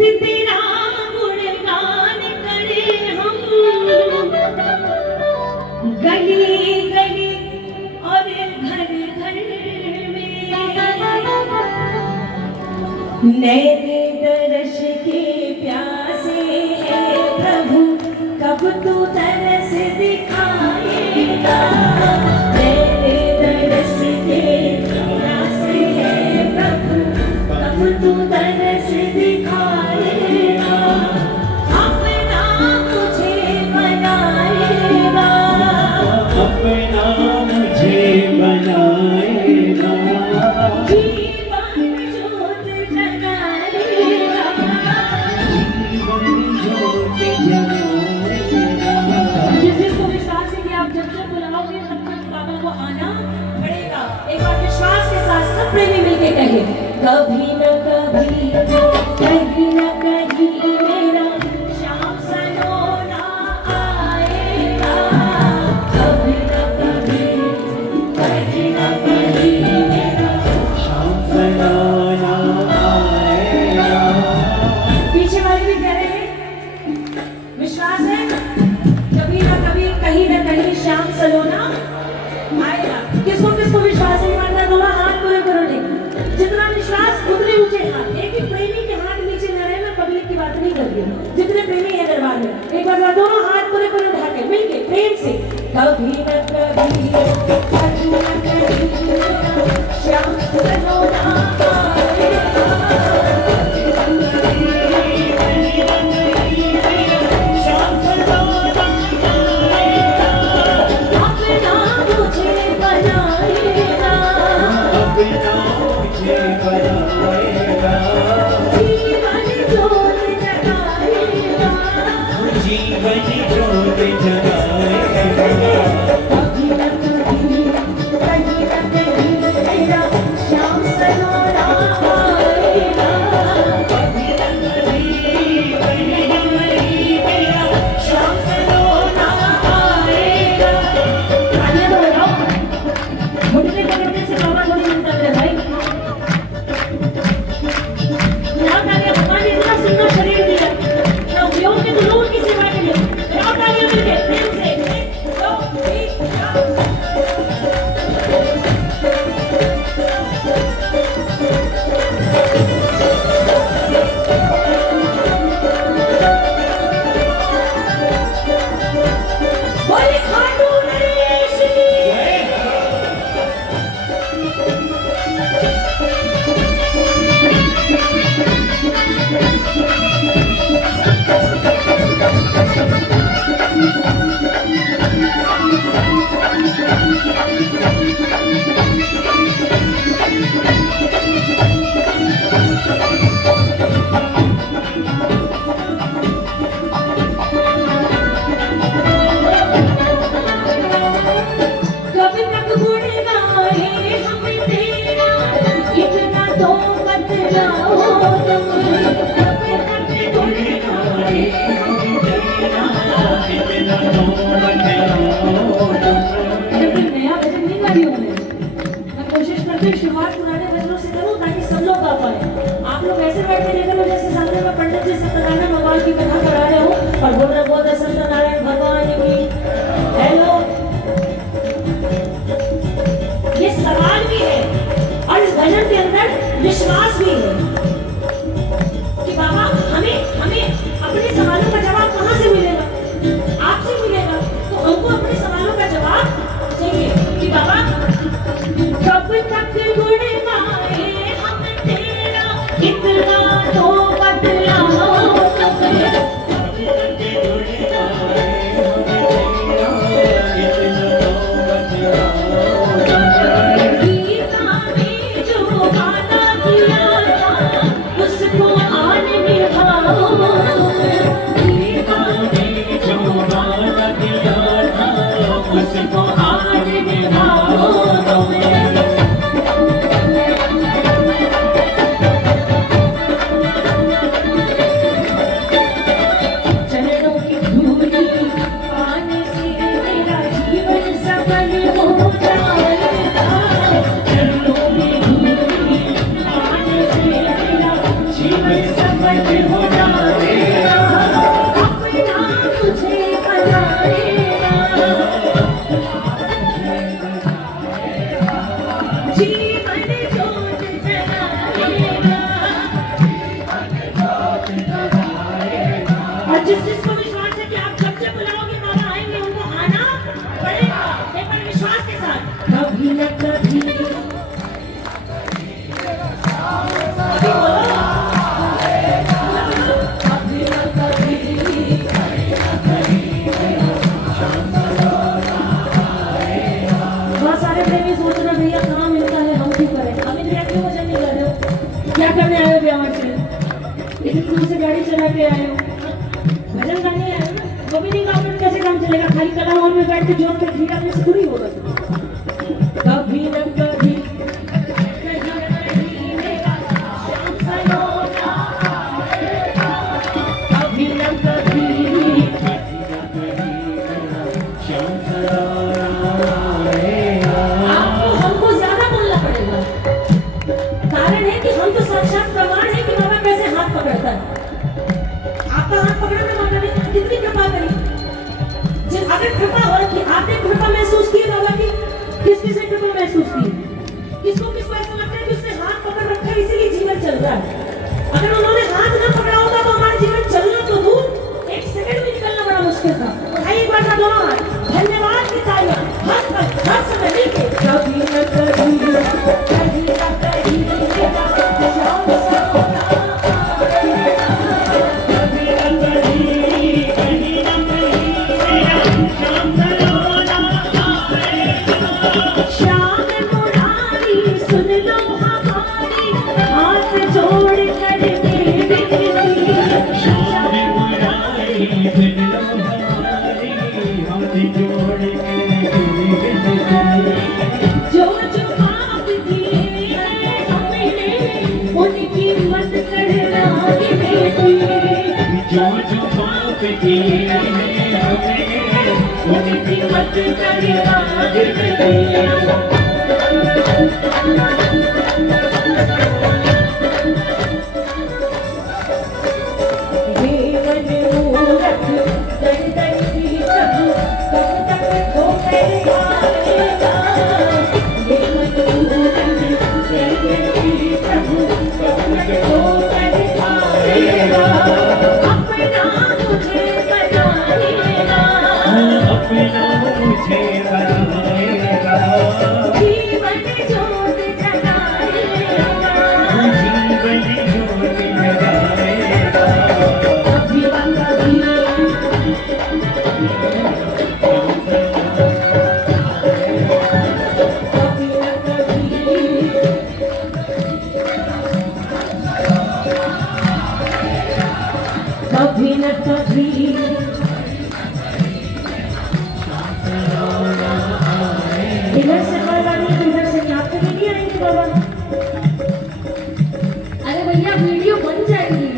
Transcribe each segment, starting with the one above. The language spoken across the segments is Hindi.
तेरा गुणगान करे हम गली गली और घर घर में। नैने दर्श के प्यासे है प्रभु, कब तू तरस दिखाएगा। नैने दर्श के प्यासे है प्रभु, कब तू तरस दिखाएगा। अपना मुझे बनाएगा, अपना मुझे बनाएगा। जीवन ज्योत जगाएगा, जीवन ज्योत जगाएगा। जिस जिसको विश्वास है कि आप जब जब बुलाओगे तब तक बाबा को आना पड़ेगा। एक बार विश्वास के साथ सब प्रेमी मिलके कहे, कभी न कभी कहीं न कहीं मेरा श्याम सलोना आएगा। कभी न कभी कहीं न कहीं मेरा शाम सलोना आएगा। पीछे वाले भी कह रहे हैं, विश्वास है कभी ना कभी कहीं ना कहीं श्याम सलोना आएगा। किसको किसको विश्वास है? मानना दोनों हाथ पूरे करो। नहीं, जितना विश्वास उतने ऊंचे हाथ। एक ही प्रेमी के हाथ नीचे न रहे। मैं पब्लिक की बात नहीं कर रही हूँ, जितने प्रेमी है दरबार में एक बार दोनों हाथ पूरे पूरे उठा के मिलके प्रेम से, कभी न कभी कहीं न कहीं श्याम सलोना आएगा। शाम सलोना आएगा। अपना मुझे बनाएगा, अपना मुझे बनाएगा। जीवन ज्योत जगाएगा। जीवन ज्योत जगाएगा। कभी न कहीं कहीं न कहीं मेरा श्याम सलोना आएगा। शाम सलोना आएगा। तालियां तो बजाओ, घुटने पकड़ने से बाबा थोड़ी मिलता है भाई। यहाँ तालियां, भगवान ने इतना सुंदर शरीर दिया ना, उपयोग के तो लोगों की सेवा के लिए बजाओ तालियां मिलके प्रेम से। 1 2 3 4। बोले खाटू नरेश की। कब तक गुण गाए हम तेरा, इतना तो बतलाओ तुम। कब तक गुण गाए हम तेरा। लेकिन नया भजन नहीं गा रही हूँ मैं कोशिश करती हूँ शुरुआत पुराने भजनों से करूँ ताकि सब लोग गा पाए। आप लोग ऐसे बैठ के देखो जैसे सामने में पंडित जी सत्यनारायण भगवान की कथा करा रहे हो और बोल रहे बोल सत्यनारायण भगवान की हेलो। ये सवाल भी है और इस भजन के अंदर विश्वास भी है कि बाबा हमें हमें अपने सवालों का जवाब कहाँ से मिलेगा? आपसे मिलेगा। तो हमको अपने सवालों का जवाब चाहिए कि बाबा कब तक गुण गाए हम तेरा, इतना तो बतलाओ गीता में जो गाना दिया था उसको आन निभाओ। गीता में जो गाना दिया था उसको आन निभाओ। चरणों की धूली पाने से मेरा जीवन सफल हो जाएगा। चरणों की धूली पाने से मेरा जीवन सफल हो जाएगा। जिस जिसको विश्वास है कि आप जब जब बुलाओगे बाबा आएंगे, उनको आना पड़ेगा। एक बार विश्वास के साथ, कभी न कभी, अभी बोलो, कभी न कभी, बहुत सारे प्रेमी सोच रहे भैया कहाँ मिलता है, हम क्यों करें। अभी भैया क्यों वजन नहीं कर रहे हो, क्या करने आए हो ब्याह से, इतनी दूर से गाड़ी चला के आए हो, भजन गाने आए हो ना, वो भी नहीं गाओगे तो कैसे काम चलेगा। खाली कला हॉल में बैठ के जोर पे धीरा में से थोड़ी होगा। कभी न कभी, कहीं न कहीं मेरा श्याम सलोना आएगा। कभी न कभी, श्याम सलोना आएगा। आपको हमको ज्यादा बोलना पड़ेगा। कारण है कि हम तो साक्षात प्रमाण है कि बाबा कैसे हाथ पकड़ता है। आपका हाथ पकड़ा में बाबा ने कितनी कृपा करी। जिन अगर कृपा हो कि आपने कृपा महसूस की बाबा की, किस किसने कृपा महसूस की, किसको किसको ऐसा लगता है कि उसने हाथ पकड़ रखा है इसीलिए जीवन चल रहा है। अगर उन्होंने हाथ ना पकड़ा होता तो हमारा जीवन चलना तो दूर, एक सेकंड भी निकलना बड़ा मुश्किल था। उठाइए एक बार का दोनों हाथ, धन्यवाद की तालियां, हाथ पर हर समय मिलके, कभी न कभी, कहीं न कहीं मेरा श्याम सलोना आएगा। कभी न कहीं, कहीं न कहीं मेरा श्याम सलोना आएगा। श्याम मुरारी सुन लो हमारी, हाथ जोड़ कर मेरी, श्याम मुरारी सुन लो हमारी, हाथ जोड़ जो जो पाप किए हैं हमने, उनकी मत करना कि बेटी। जो जो पाप किए हैं हमने, उनकी मत करना गिरती। जीवन मूरख दर दर की प्रभु, कब तक ठोकर खाएगा। जीवन मूरख दर दर की प्रभु, कब तक ठोकर खाएगा। अपना मुझे बनाएगा, अपना मुझे बनाएगा। जीवन ज्योत जगाएगा। जीवन ज्योति जगाएगा। कभी न कभी, कभी न कभी, कभी न कभी, इधर से बाबा नहीं तो इधर से नहीं, आपके भी नहीं आएंगे बाबा। अरे भैया वीडियो बन जाएगी।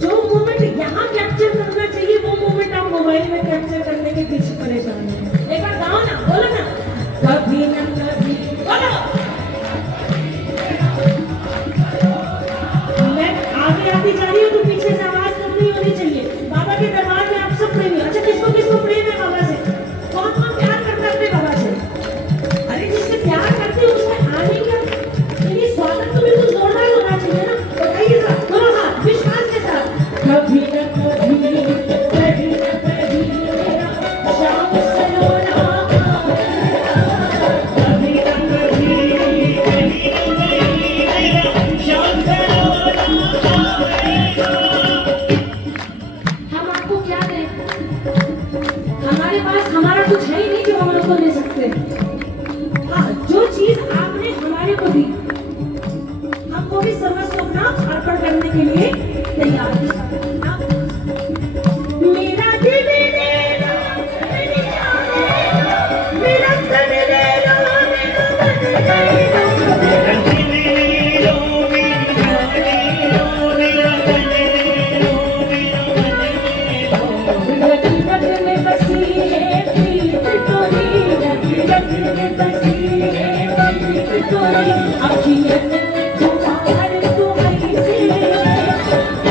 जो मोमेंट यहाँ कैप्चर करना चाहिए वो मोमेंट आप मोबाइल में कैप्चर करने के पीछे परेशान हैं। एक बार गाओ ना, बोलो ना, कभी न कभी, बोलो। मैं आगे आती जा रही हूँ तो पीछे से आवाज कम नहीं होनी चाहिए। बाबा के दरबार में आप सब प्रेमी, अच्छा किसको किसको प्रेम है बाबा से, कौन कौन प्यार करता है अपने बाबा से। अरे जिससे प्यार करते हैं उसमें आने का ये स्वागत तो बिल्कुल जोरदार होना चाहिए ना। बताइए साहब, दोनों हाथ विश्वास के साथ, कभी न कभी, कहीं न कहीं मेरा श्याम सलोना आएगा। कभी न कभी, कहीं न कहीं मेरा श्याम सलोना आएगा। हम आपको क्या दें, हमारे पास हमारा कुछ है ही नहीं जो हम लोग को दे सकते। हाँ, जो चीज आपने हमारे को दी, हम वो भी सर्वस्व अपना अर्पण करने के लिए तैयार हैं। मेरा दिल दे दो, मेरा तन दे दो, मेरा मन दे दो। मेरा दिल ले लो, मेरी जान ले लो, मेरा तन ले लो, मेरा मन ले लो। रग रग में बसी है प्रीत तोरी, रग रग में बसी है प्रीत तोरी। अखियन में तुम्हार तुम्हारी से,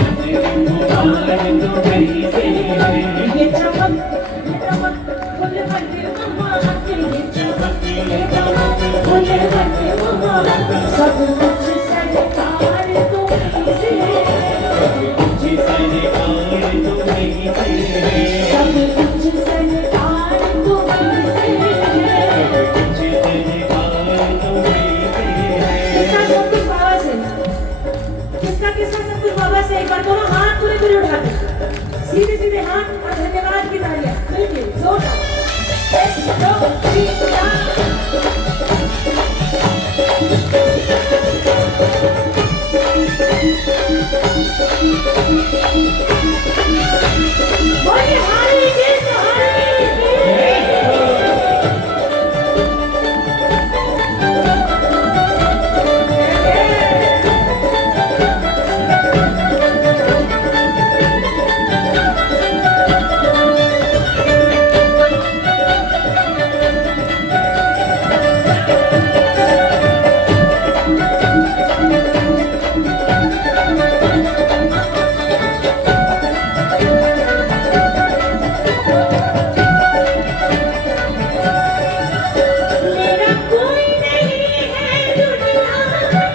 तुम्हार तुम्हारी से, ये चमक फुल बने मम्मा, ये चमक फुल बने मम्मा, सब कुछ सरकार तुम्हारी से। बोलिए हारी के सहारे मेरा कोई नहीं है दुनिया में,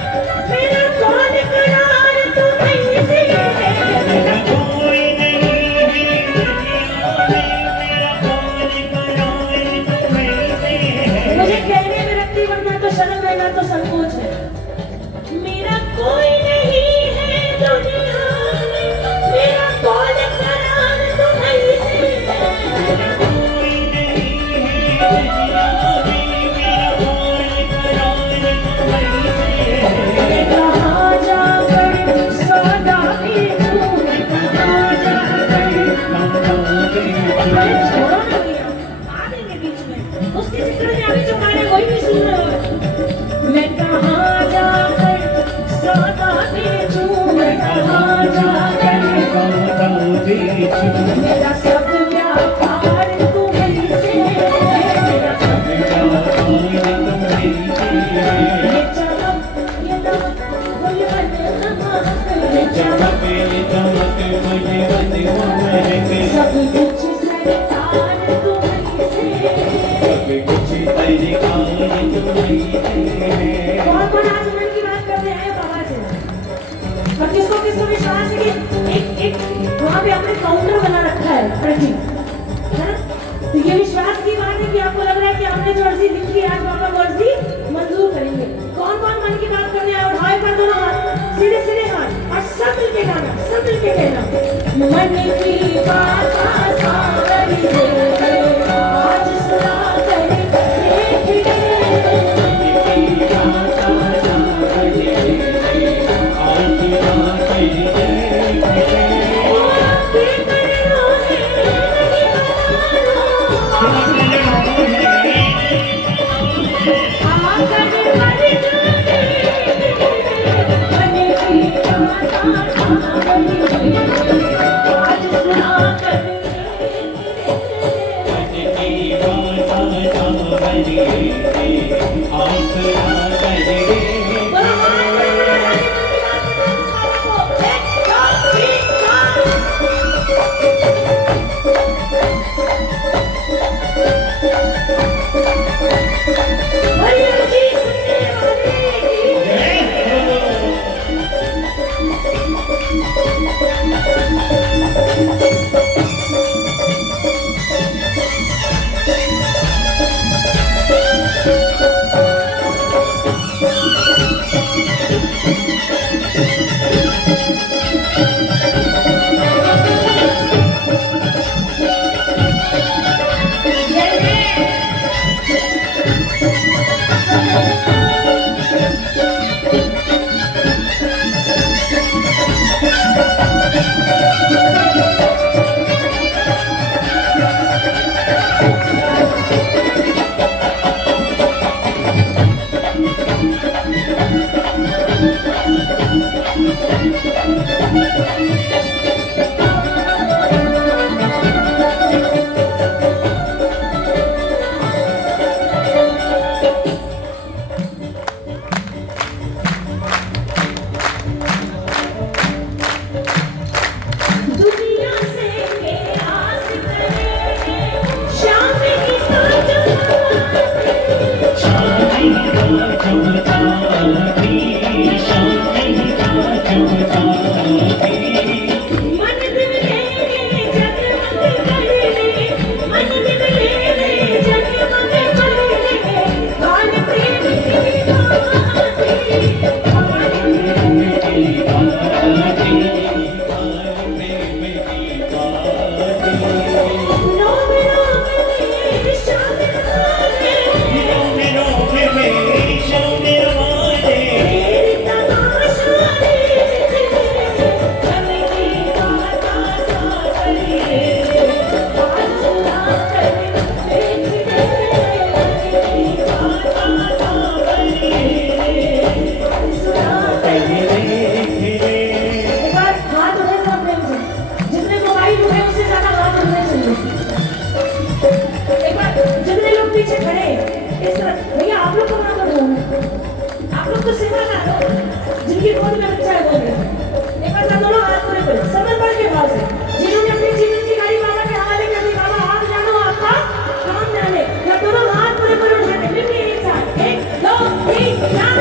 मेरा कौन करार तुम्हीं से है। मेरा कोई नहीं है दुनिया में, मेरा कौन करार तुम्हीं से है। मुझे कहने में रत्ती वरना तो शर्म है ना तो संकोच है। मेरा कोई नहीं है दुनिया में, मेरा कौन करार तुम्हीं से है। मेरा कोई नहीं है दुनिया में, मेरा कौन करार तुम्हीं से है। मैं कहाँ जाकर सौदा बेचूं, मैं कहाँ जाकर अरे छोड़ो ना भैया, आ देंगे बीच में। उसके जिक्र में अभी जो गाने कोई भी सुन रहे हो। मैं कहाँ जाकर सौदा बेचूं, मैं कहाँ जाकर मेरा सब व्यापार तुम्हीं से है। मेरा सब ये चमक ये दमक कोई बदनाम ये चमक सब कुछ सरकार तुम्हीं से है। कौन आज मन की बात करने आए बाबा से? और किसको किसको विश्वास है कि एक वहाँ पे आपने काउंटर बना रखा है प्रति, है ना? तो ये विश्वास की बात है कि आपको लग रहा है कि आपने जो अर्जी लिखी है आज बाबा वो अर्जी मंजूर करेंगे। कौन कौन मन की बात करने आए? उठाए पर दोनों हाथ, सीधे सीधे हाथ और सब मिलके गाना, सब मिलके कहना। मन की बात सारी आज सुना कर देखेंगे। चमका जिनकी गोद में बच्चा है वो भी। एक बार सब दोनों हाथ पूरे करो समर्पण के भाव से। जिन्होंने अपनी जीवन की गाड़ी बाबा के हवाले कर दी, बाबा आप जानो आपका काम जाने। सब दोनों हाथ पूरे पूरे उठाते मिलके एक साथ 1 2 3 4।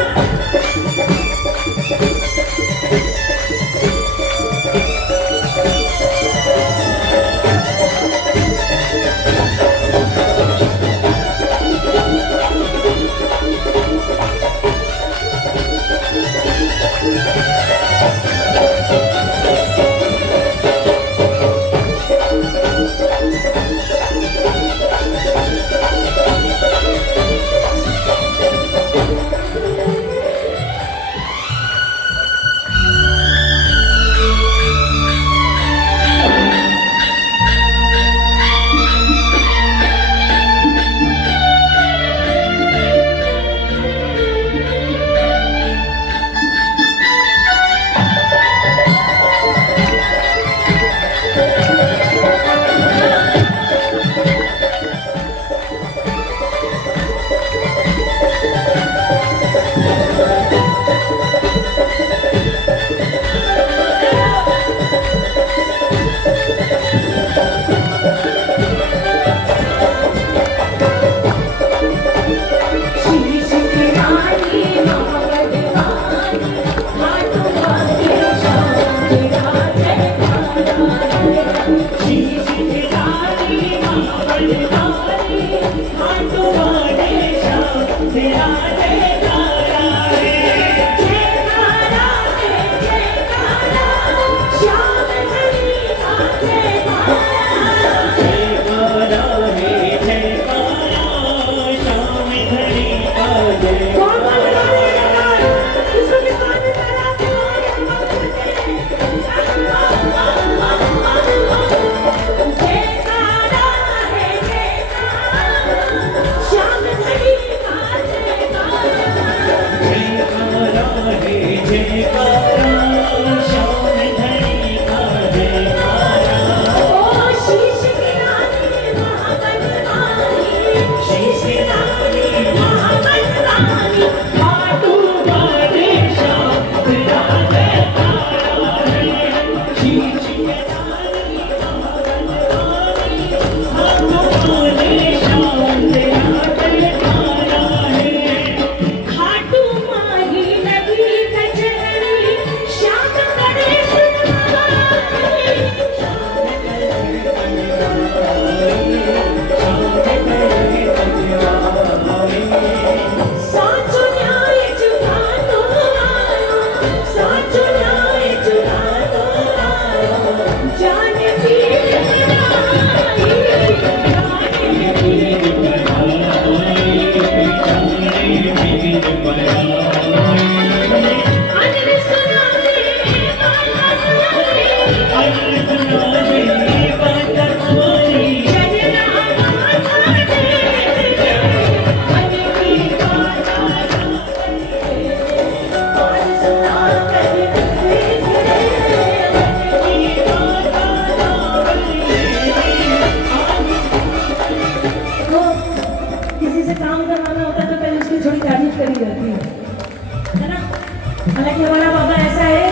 हालांकि हमारा बाबा ऐसा है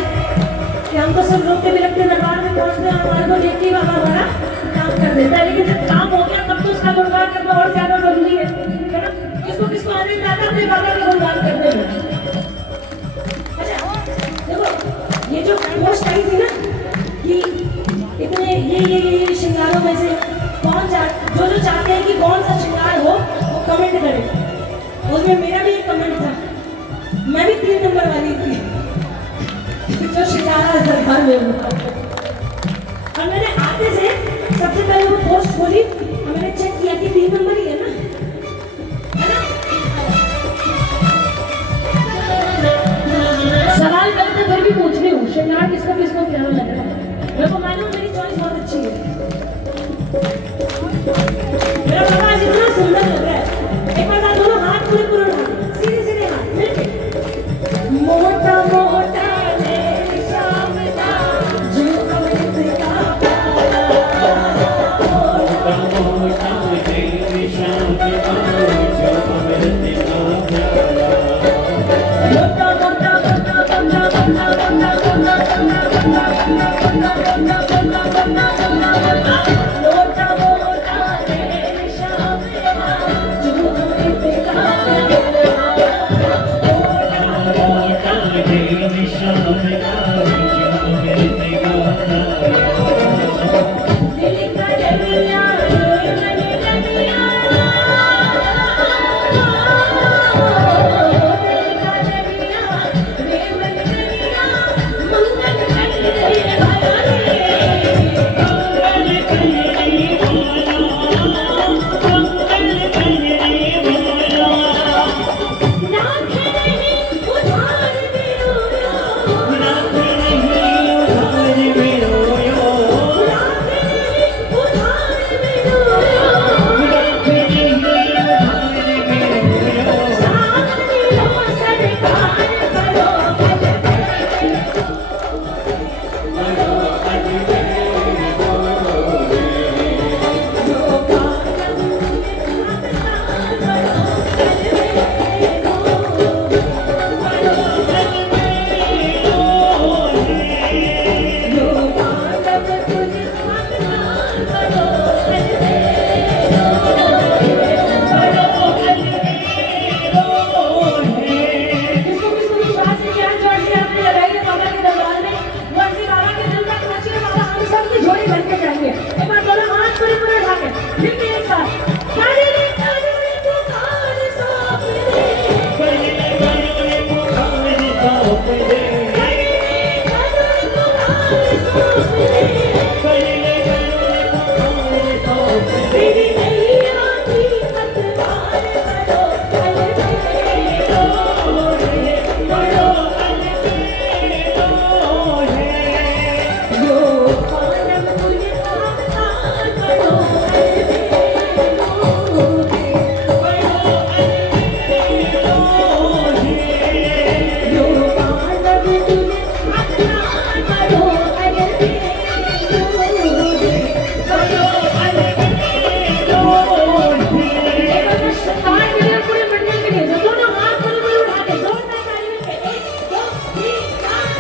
कि हम तो सब रोकते बिलकते दरबार में पहुंचते हैं, हमारे को देखते ही बाबा हमारा काम कर देता है। लेकिन जब काम हो गया तब तो उसका गुणगान करना और ज्यादा जरूरी है ना। किसको किसको आनंद आता है अपने बाबा का गुणगान करने में। अच्छा देखो ये जो पोस्ट आई थी ना कि इतने ये श्रृंगारों में से कौन जो चाहते हैं कि कौन सा श्रृंगार हो वो कमेंट करें। उसमें मेरा भी एक कमेंट था, मैं भी 3 नंबर वाली थी जो शिकारा दरबार में हुआ। और मैंने आते से सबसे पहले वो पोस्ट खोली और मैंने चेक किया कि 3 नंबर ही है ना, है ना? सवाल करते फिर भी पूछ रही हूँ श्रृंगार किसको किसको क्या लग रहा है। मेरे को मालूम मेरी चॉइस बहुत अच्छी है, मेरा बाबा आज इतना सुंदर लग रहा है। एक बार दोनों हाथ पूरे पूरे उठाओ, सीधे सीधे हाथ मिलके। मोटा मोटा ले शाम का जो अमृत का मोटा मोटा ले शाम का जो अमृत का मोटा मोटा मोटा मोटा बारिश शाम कारी शाम ने गाना दिल का दरिया ये मन दरिया दिल का दरिया ये मन दरिया मंगल करे वाला मंगल करने वाला मंगल करने वाला नाथ नहीं उधार दियो नाथ नहीं उधार में रोयो नाथ नहीं उधार दियो नाथ नहीं उधार में रोयो सामने लो सरकार करो किसको किसको विश्वास है कि आज जोर से आपने लगाई है बाबा के दरबार में वर्षी बाबा के दिल तक पहुंची है बाबा हम सब की झोली भर के चाहिए एक बार बोला हाथ पूरे पूरे उठा के फिर भी एक साथ काली पुकार सौंप दे करने पुकार सौंप दे काली पुकार सौंप दे करने पुकार सौंप दे मेरी नैया की पतवार करो बड़ो अलबेलो है यो पालम मुझे पाता करो यो पालम मुझे पाता करो पूरे मंडल के लिए दोनों हाथ पूरे पूरे उठा के जोरदार ताली में 1 2 3 4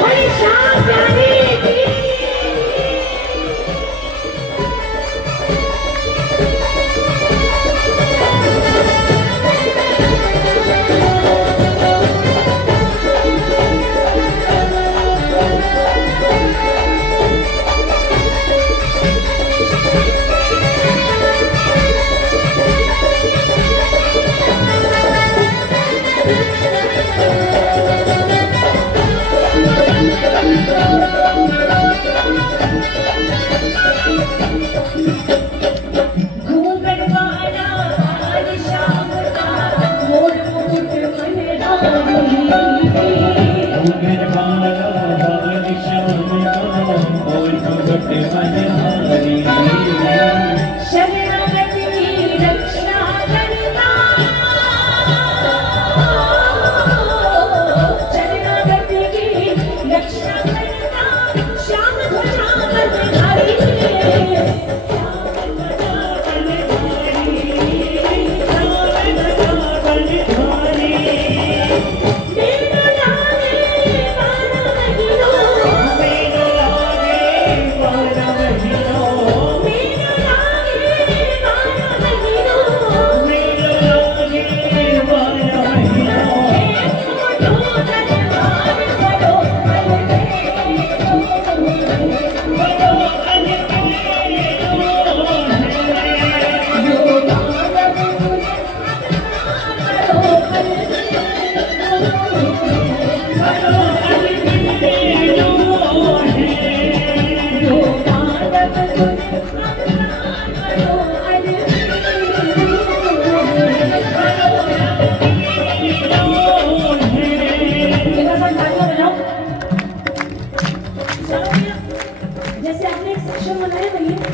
बड़ी शान प्यारी की घूंघट वाला आज शाम का मोर मुकुट मन रानी उगर बाला बारिश शाम का और घुट मनहारी शरणागत की रक्षा करता शरणागत की रक्षा करता श्याम ध्वजा बलिहारी मेरा लागे बारा महीनों मेरा लागे बारा महीनों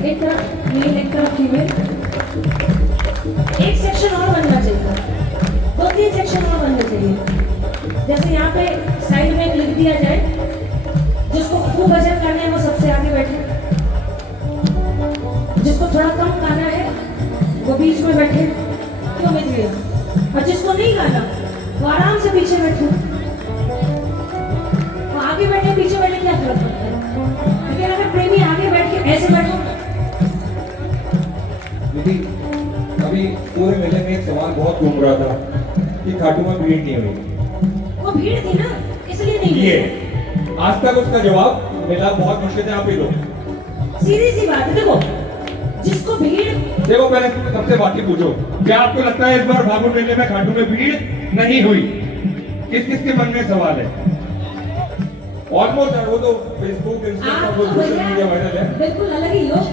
एक तरफ मेल एक तरफ फीमेल। एक सेक्शन और बनना चाहिए, 2-3 सेक्शन और बनने चाहिए। जैसे यहाँ पे साइड में एक लिख दिया जाए, जिसको खूब वजन करना है वो सबसे आगे बैठे। जिसको थोड़ा कम गाना है वो बीच में बैठे, क्यों मिल और जिसको नहीं गाना वो आराम से पीछे बैठे। वो आगे बैठे पीछे बैठे क्या फर्क पड़ता है? लेकिन अगर प्रेमी आगे बैठ के ऐसे बैठो। दीदी, अभी पूरे मेले में एक सवाल बहुत घूम रहा था कि खाटू में भीड़ नहीं हुई। वो भीड़ थी ना, इसलिए नहीं ये हुई। आज तक उसका जवाब मिला बहुत मुश्किल से, आप ही दो। सीधी सी बात है, देखो जिसको भीड़, देखो पहले सबसे बाकी पूछो, क्या आपको लगता है इस बार फागुन मेले में खाटू में भीड़ नहीं हुई? किस किस के मन में सवाल है? ऑलमोस्ट वो तो Facebook, Instagram, social media viral है। बिल्कुल अलग ही योग,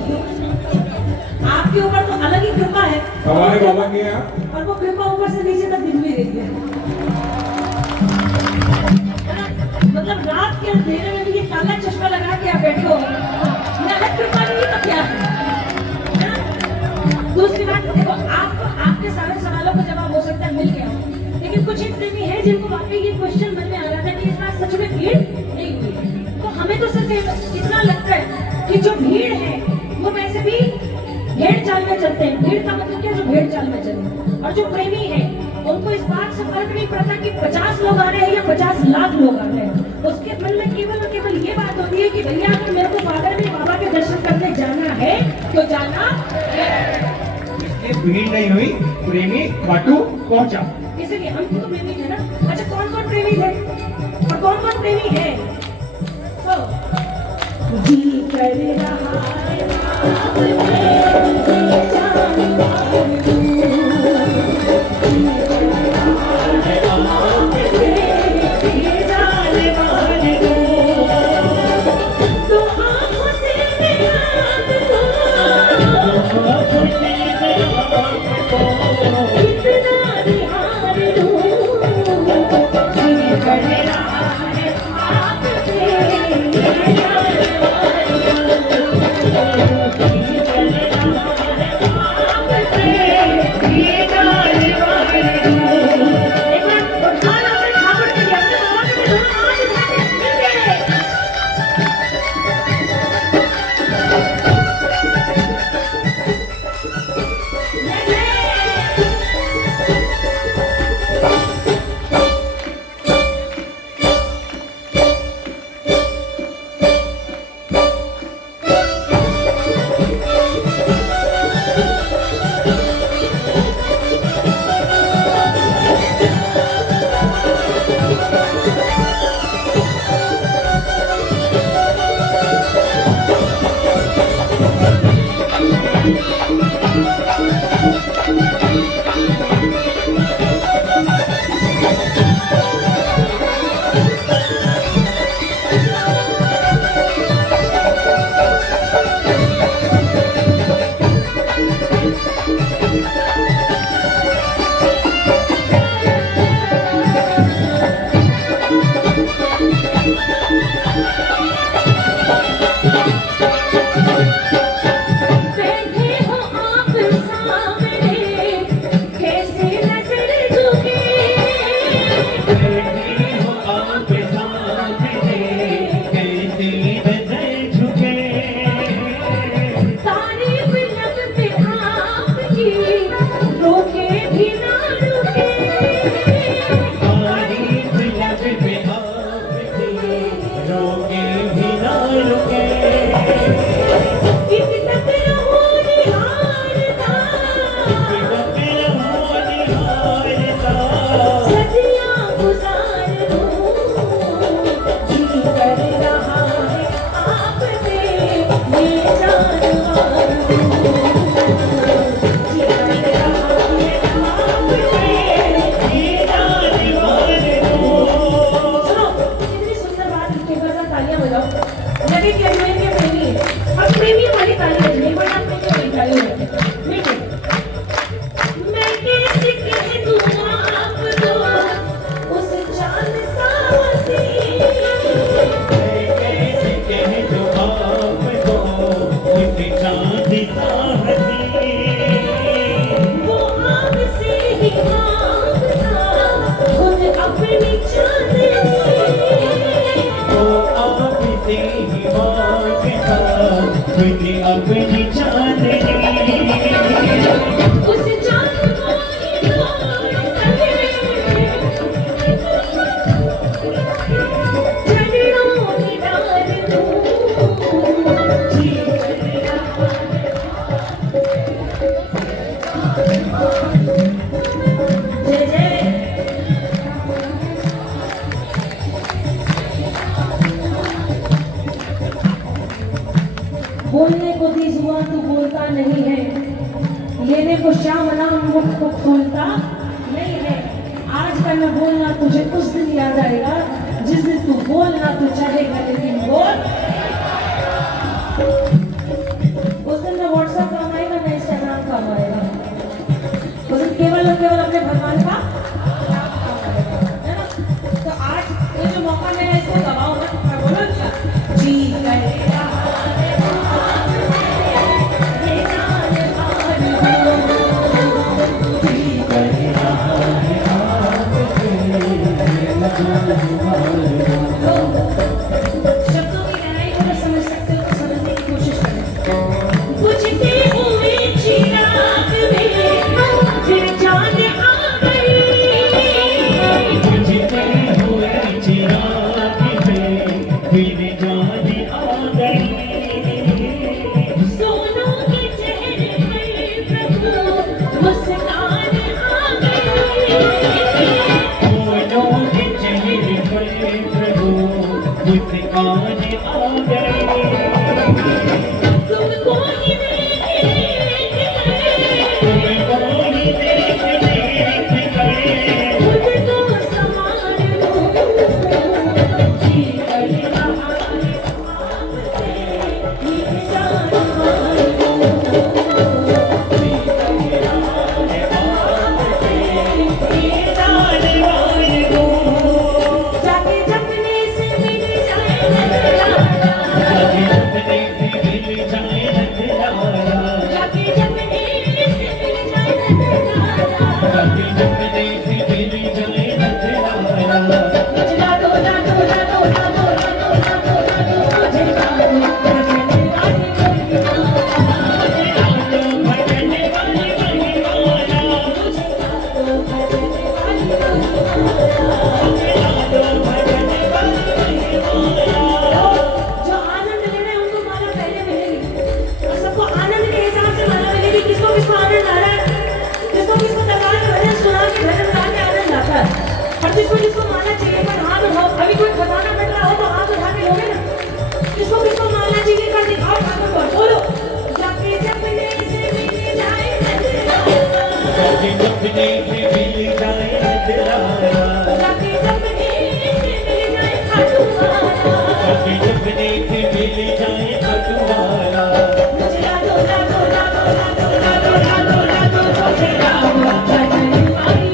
आपके ऊपर तो अलग ही कृपा है हमारे बाबा के यहाँ, और वो कृपा ऊपर से नीचे तक दिख भी रही है। मतलब रात के अंधेरे में भी ये काला चश्मा लगा के आप बैठे हो, ये अलग कृपा नहीं तो क्या है? दूसरी बात, देखो आपके सारे सवालों का जवाब हो सकता है मिल गया, लेकिन कुछ एक प्रेमी है जिनको वाकई ये क्वेश्चन मन में आ रहा था कि इस बार सच में भीड़ नहीं हुई। तो हमें तो सिर्फ इतना लगता है कि जो भीड़ है वो वैसे भी भेड़ चाल में चलते हैं। भीड़ का मतलब क्या? जो भेड़ चाल में चले। और जो प्रेमी है उनको इस बात से फर्क नहीं पड़ता कि 50 लोग आ रहे हैं या 50 लाख लोग आ रहे हैं। उसके मन में केवल और केवल ये बात होती है कि भैया अगर मेरे को फादर में बाबा के दर्शन करने जाना है तो जाना है। इसलिए भीड़ नहीं हुई, प्रेमी खाटू पहुंचा। इसीलिए हम तो प्रेमी थे ना। अच्छा, कौन कौन प्रेमी थे और कौन कौन प्रेमी है? तो जी कर रहा है अपनी चांदनी जय जय। बोलने को तेज हुआ तू बोलता नहीं है, लेने को श्यामला मुख को खोलता नहीं है। आज का न बोलना तुझे उस दिन याद आएगा जिस दिन तू बोलना तू चाहेगा लेकिन बोल। उस दिन न व्हाट्सएप काम आएगा न इंस्टाग्राम काम आएगा, उस दिन केवल और केवल अपने भगवान का काम आएगा, है ना। तो आज ये जो मौका मिला इसको गवाओ मत। मैं बोलो क्या जी करेगा शब्दों की गहराई को अगर समझ सकते हो तो समझने की कोशिश करें। बुझते हुए चिराग में फिर जान आ गई, बुझते हुए चिराग में फिर जान आ गई। सोनों के चेहरे पर प्रभु मुस्कान आ गई, दोनों के चेहरे पर प्रभु मुस्कान आ गई। तुमको ही देख तुमको ही देख देख गए, खुद को संभाल लो, जी करेगा जाके जपने से मिल जाए नजराना, अपने से मिल जाए नजराना, जाके जपने से मिल जाए नजराना। अपने से मिल जाए नजराना। मुझे दो ना दो ना दो ना दो ना दो ना दो ना दो मुझे ना दो भजने वाली भजने वाली महिमाना, मुझे ना दो भजने वाली भजने वाली महिमाना। जो आनंद ले रहे हैं उनको माला पहले मिलेगी और सबको आनंद के हिसाब से माला मिलेगी। किसको किसको आनंद आ रहा है, किसको किसको दरबार में भजन सुना के भजन गा के आनंद आता है, और जिसको जिसको माला चाहिए पर हाथ उठाओ। अभी कोई खजाना मिल रहा हो तो हाथ उठा के लोगे ना। किसको किसको माला चाहिए पर दिखाओ ठाकुर को, बोलो जाके जपने से मिल जाए नजराना, अपने से मिल जाए नजराना, जाके जपने से मिल जाए खाटूवाला। अपने से मिल जाए खटुवाला। मुझे ला दो ला दो ला दो ला दो ला दो ला दो ला दो मुझे ला दो भजने वाली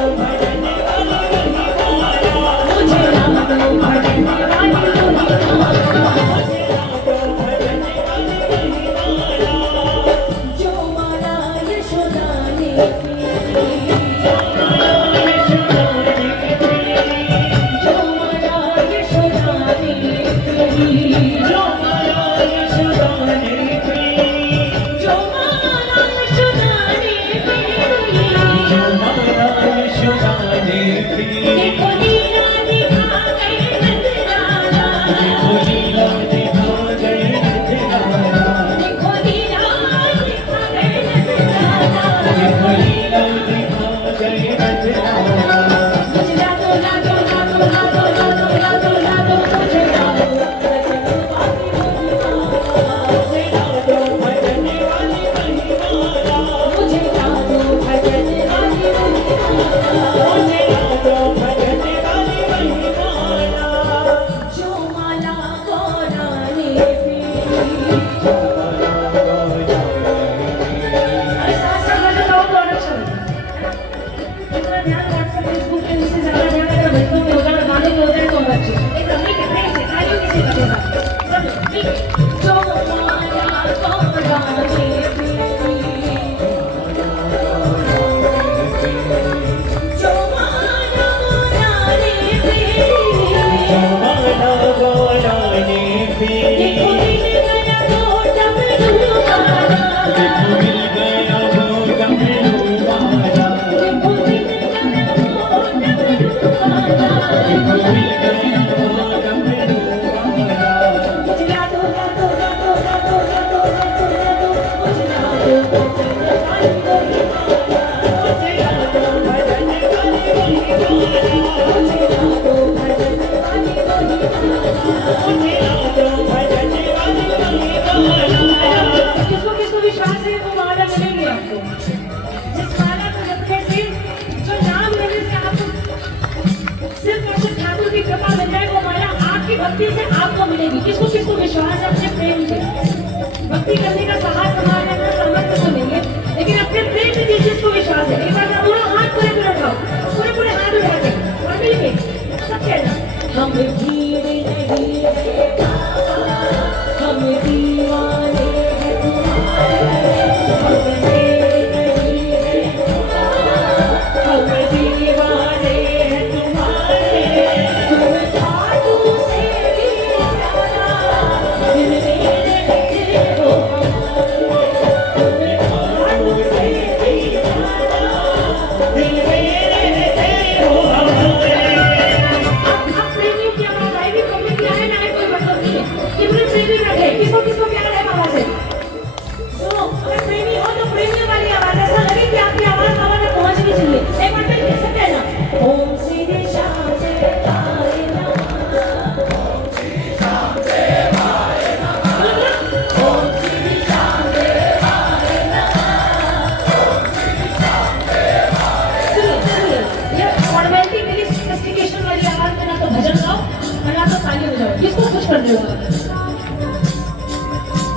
भजने वाली महिमाना, मुझे ला दो भजने वाली भजने वाली महिमाना। जो माला यशोदा ने पी, जो माला यशोदा ने पी, जो माला यशोदा ने पी, जो माला यशोदा ने पी, जो माला यशोदा ने पी। देखो लीला दिखा गए नजराना, देखो लीला दिखा गए नजराना, देखो लीला दिखा गए नजराना। देखो लीला दिखा गए नजराना। मुझे ला दो ला दो ला दो ला दो ला दो ला दो ला दो मुझे ला दो भजने वाली भजने वाली महिमाना, मुझे ला दो भजने वाली भजने वाली महिमाना। जो माला गौरा ने पी। अरे साथ साथ भजन गाओ तो और अच्छा लगेगा। जितना ध्यान व्हाट्सएप फेसबुक पे इससे ज्यादा ध्यान अगर भजनों में होगा और गानों में होता है तो और अच्छी। एक रंगी के प्रेम से तालियों की से बजेगा सब ठीक है। जो माला गौरा ने पी, जो माला गौरा ने पी, माला गौरा ने पी, देखो मिल गया वो डमरू वाला, देखो मिल गया वो डमरू वाला, देखो मिल गया वो डमरू वाला। देखो मिल गया वो डमरू वाला। मुझे ला दो ला दो ला दो ला दो ला दो ला दो ला दो मुझे ला दो भक्ति करने का साहस हमारे अंदर सामर्थ्य तो नहीं है, लेकिन अपने प्रेम में जिस चीज को विश्वास है, एक बार दोनों हाथ पूरे पूरे उठाओ, पूरे पूरे हाथ उठा के और मिलके सब कहना, हम भीड़ नहीं है हम दीवाने हैं तुम्हारे, हम भीड़ नहीं है हम दीवाने हैं तुम्हारे, तुम जादू से भी ज्यादा दिल मेरे हो तुम जादू से भी ज्यादा दिल मेरे हो। अब प्रेमियों की आवाज आएगी, कभी क्या है ना है कोई मतलब नहीं है, कि पूरे प्रेमी रखे, किसको किसको प्यार है बाबा से। सुनो, अगर प्रेमी हो तो प्रेमियों वाली आवाज, ऐसा लगे कि आपकी आवाज बाबा तक पहुंचनी चाहिए। एक बार फिर कैसे कहना, ओम श्री श्याम से तारे नमः, ओम श्री श्याम से तारे नमः, ओम श्री श्याम से तारे नमः, ओम श्री श्याम से तारे। सुनिए, ये फॉर्मेलिटी के लिए सोफिस्टिकेशन वाली आवाज में ना तो भजन गाओ और ना तो ताली बजाओ, किसको खुश कर रहे हो,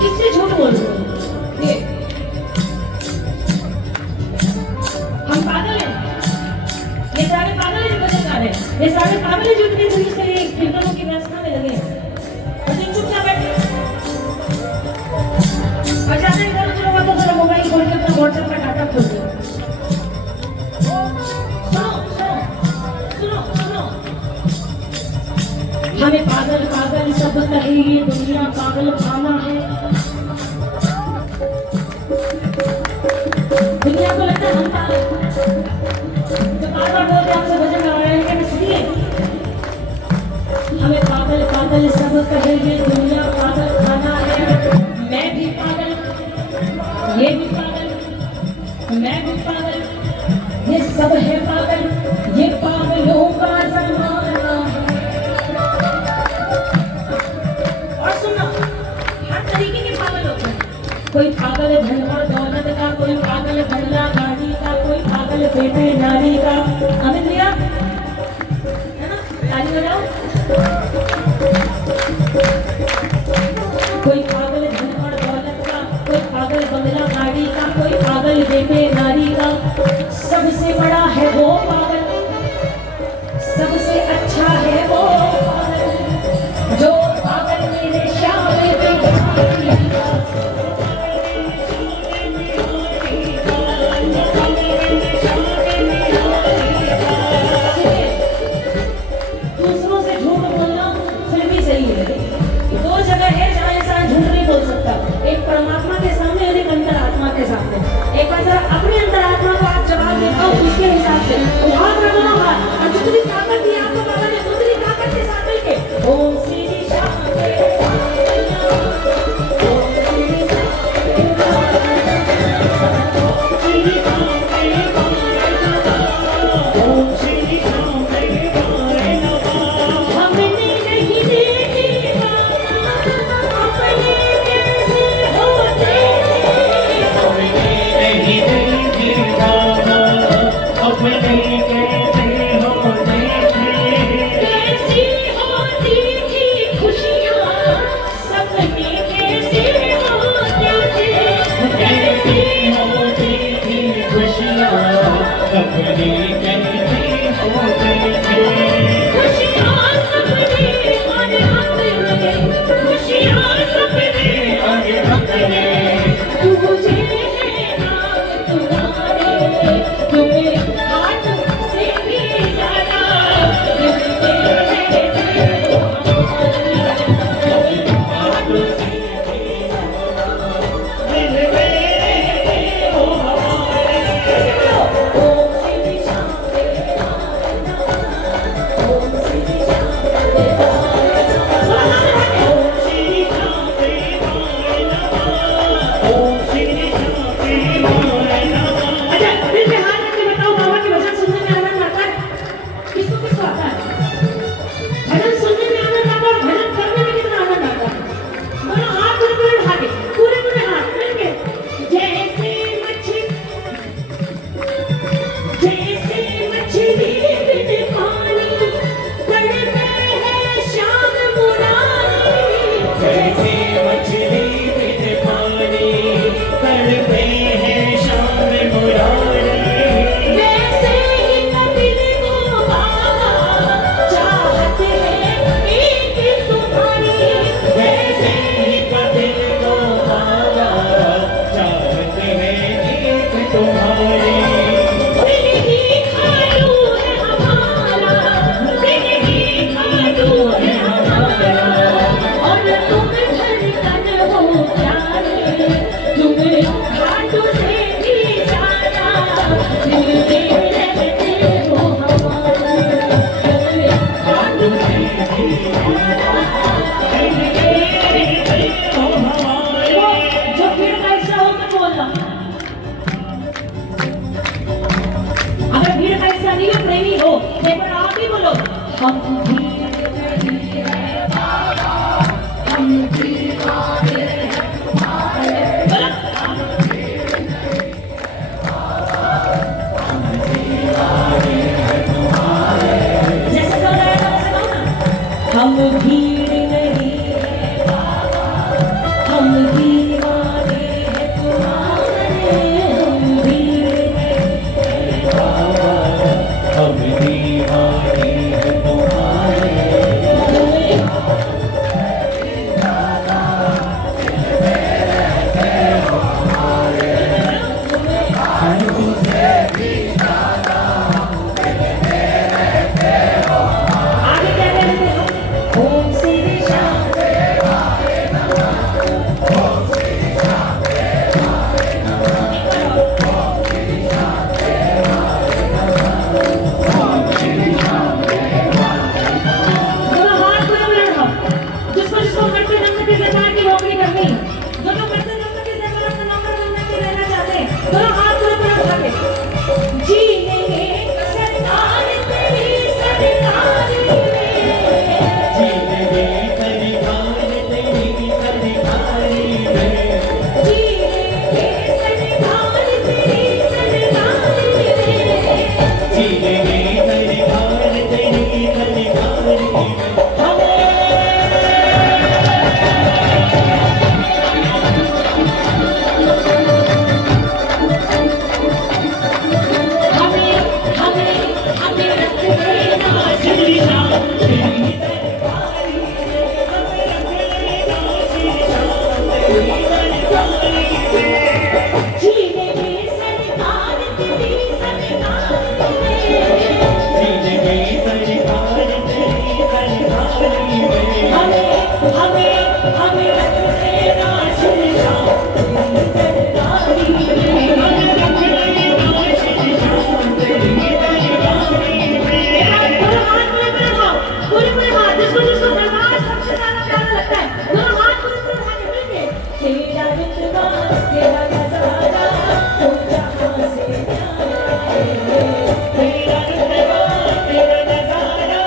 किससे झूठ बोल रहे हो। ये हम पागल हैं, ये सारे पागल हैं जो भजन गा रहे हैं, ये सारे पागल हैं जो इतनी दूर से कीर्तनों की व्यवस्था में लगे हैं, और तुम चुपचाप बैठे और ज्यादा इधर उधर होगा तो जरा मोबाइल खोल के अपना व्हाट्सएप का डाटा खोल दो। सुनो, हमें पागल पागल सब कहे, ये दुनिया पागल खाना है, दुनिया को लगता है हम पागल, तो बार-बार बोलते आपसे भजन गा रहे हैं कि सुनिए, हमें पागल पागल सब कहे, ये दुनिया पागल खाना है, मैं भी पागल, ये भी पागल, मैं भी पागल, ये सब है पागल, ये पागलों का जमाना है। और सुनो, हर तरीके के पागल होते हैं, कोई पागल धन और दौलत का, कोई पागल बंगला गाड़ी का, कोई पागल बेटे नारी का। अमित भैया है ना, ताली बजाओ। कोई पागल धन और दौलत का, कोई पागल बंगला गाड़ी का, कोई पागल बेटे नारी का, सबसे बड़ा है वो पागल, सबसे अच्छा है वो पागल, जो पागल मेरे श्याम दूसरों से झूठ बोलना फिर भी सही है। दो जगह है जहाँ इंसान झूठ नहीं बोल सकता, एक परमात्मा के सामने और एक अंतरात्मा के सामने। एक बार जरा अपनी अंतरात्मा को आप जवाब दे पाओ उसके हिसाब से उठा कर दोनों हाथ, और जितनी ताकत दी आपको बाबा ने उतनी ताकत के साथ मिलके ओम श्री श्याम जीने में सरकार तेरी सरकार हमें हमें तेरा शिक्षा तेरी पूरे हाथ जिसको दरबार सबसे ज्यादा प्यारा लगता है दोनों हाथ पूरे उठा के मिलके तेरा इतना तेरा नजारा तू जहां से न्यारा है तेरा इतना तेरा नजारा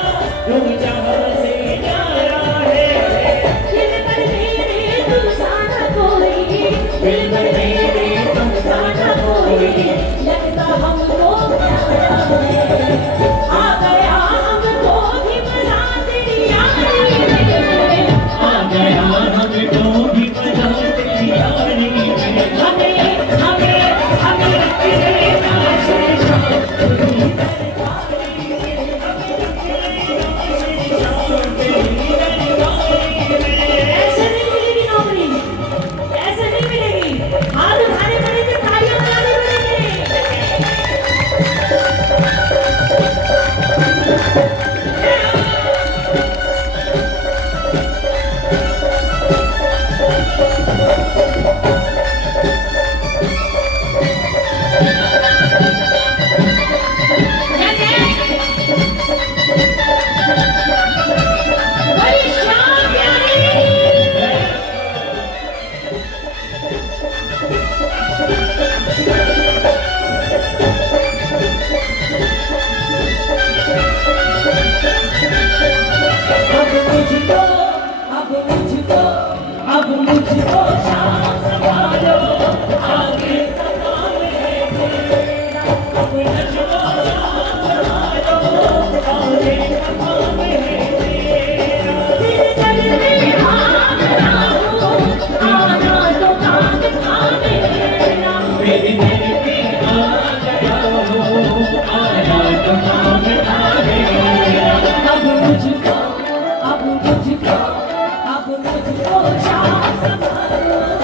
तू जहां से न्यारा है दिल पर मेरे तू साना कोई दिल पर मेरे तू साना कोई लगता हमको प्यारा है आ गया हमको भी मजा तेरी यारी में आ गया हमको भी मजा तेरी यारी में हमें तेरे नाश तेरी ऐसे नहीं मिलेगी नौकरी ऐसे नहीं मिलेगी हाथ उठाने पड़ेंगे तालियां बजाने पड़ेंगे बड़ी शान प्यारी अब मुझको शाम संभालो आगे का काम है तेरा अब मुझको शाम संभालो आगे का काम है तेरा दिल जल में आग ना हो आना तो काम खाने तेरा मेरे दिल में आ गया हो आना तो काम खाने तेरा अब मुझको शाम संभालो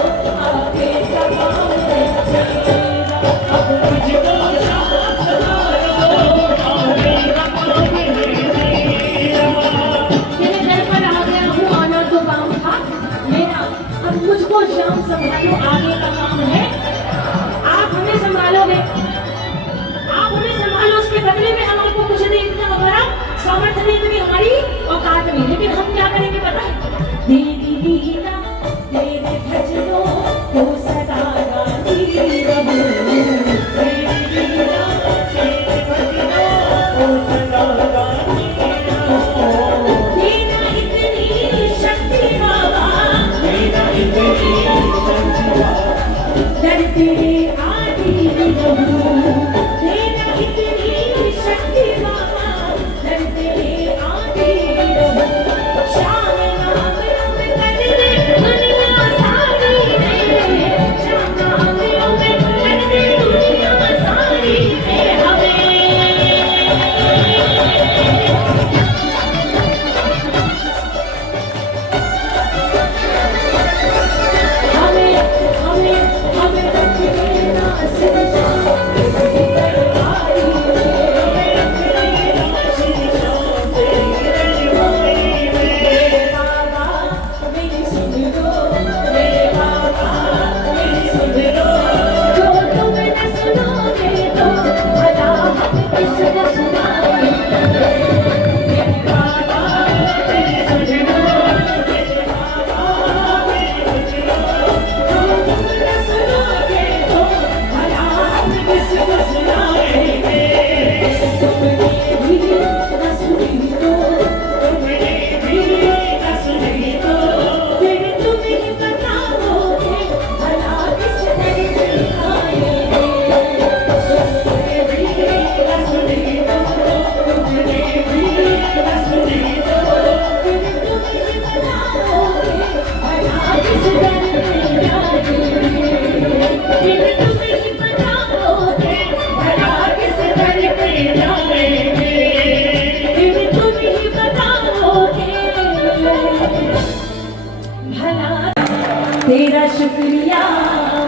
शुक्रिया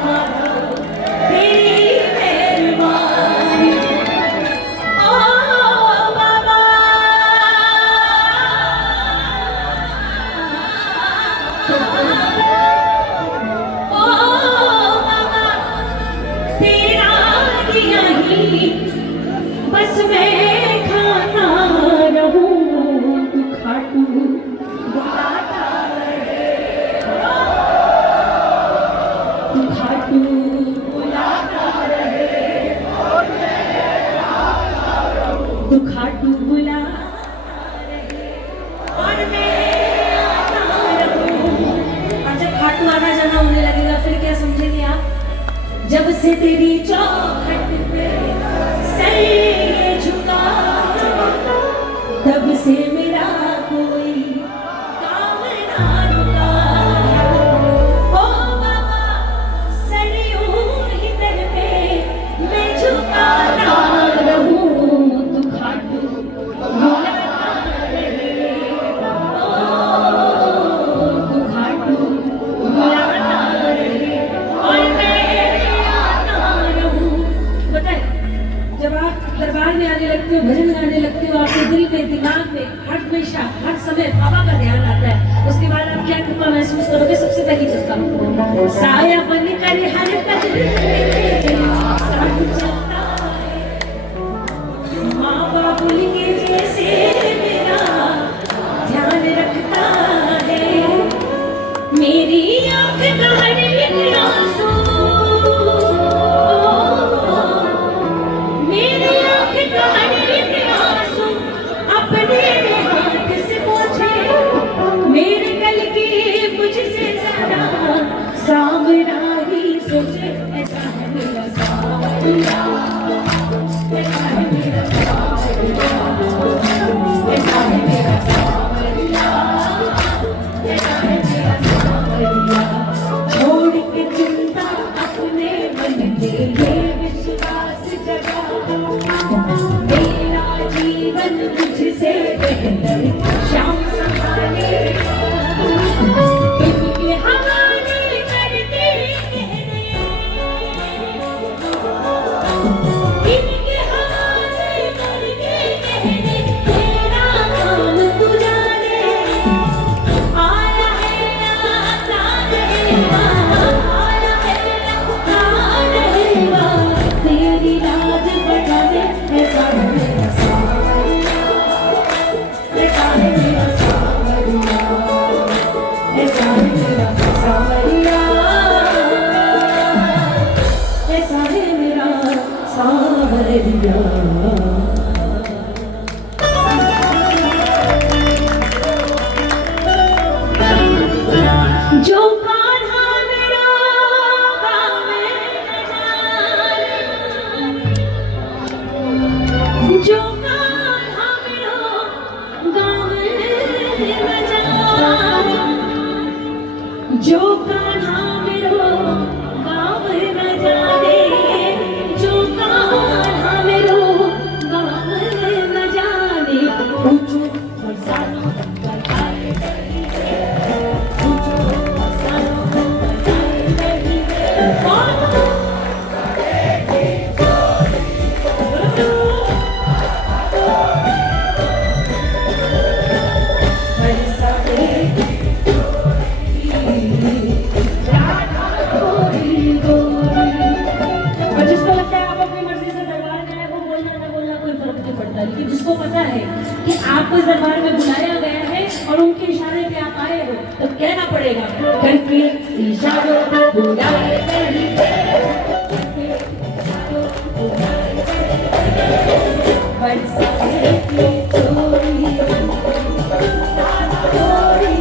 माधव तेरी मेहरबानी ओ बाबा ओ बाबा तेरा दिया ही बस मैं खाना रहूं तू खाटू बुलाता रहे तू खाटू बुलाता रहे तू खाटू बुलाता रहे और मैं आता रहूं। और जब खाटू आना जाना होने लगेगा फिर क्या समझेंगे आप? जब से तेरी चौखट पे सर ये झुका तब से मेरा कोई काम ना रुका ओ बाबा सर यूं ही दर पे मैं झुकाता रहूं तू खाटू बुलाता रहे ओ तू खाटू बुलाता रहे और मैं आता रहूं। पता है जब आप दरबार में आने लगते हो भजन गाने लगते हो आपके दिल में दिमाग में हर समय बाबा का ध्यान आता है। उसके बाद आप क्या कृपा महसूस करोगे? सबसे पहली कृपा साया बन कर हर कदम पे साथ चलता है माँ बाबू के जैसे मेरा ध्यान रखता है मेरी आँख का हर एक आंसू मेरी आँख का हर एक आंसू अपने हाथ से पोंछे मेरे कल की मुझसे ज्यादा सावरा ही सोचे ऐसा है मेरा सावरा ऐसा है मेरा सावरा ऐसा है मेरा सावरा ऐसा है मेरा सावरा छोड़ के चिंता अपने मन में ये विश्वास जगा मेरा जीवन तुझसे बेहतर श्याम संभाले इनके हवाले करके कहने इनके हवाले करके कहने तेरा काम तू जाने आया है ना आता रहेगा आया है ना आ रहेगा तेरी लाज बचाने ऐसा है मेरा सावरिया ऐसा है मेरा सावरिया ऐसा है मेरा सावरिया ऐसा है मेरा सावरिया। जो कान्हा मेरा गावे न जाने जो कान्हा मेरा गावे न जाने जो कान्हा मेरा गावे न जाने जो कान्हा मेरा गावे न जाने पूछो फरसानो बताए नहीं पूछो फरसानो बताए नहीं और जिसको लगता है आप अपनी मर्जी से दरबार में आए वो बोलना ना बोलना कोई फर्क नहीं पड़ता लेकिन जिसको पता है कि आपको इस दरबार में बुलाया गया है और उनके इशारे पे आप आए हो तो कहना पड़ेगा करके इशारों को बुलाए नहीं करके इशारों को बुलाए नहीं बरसाने की चोरी चोरी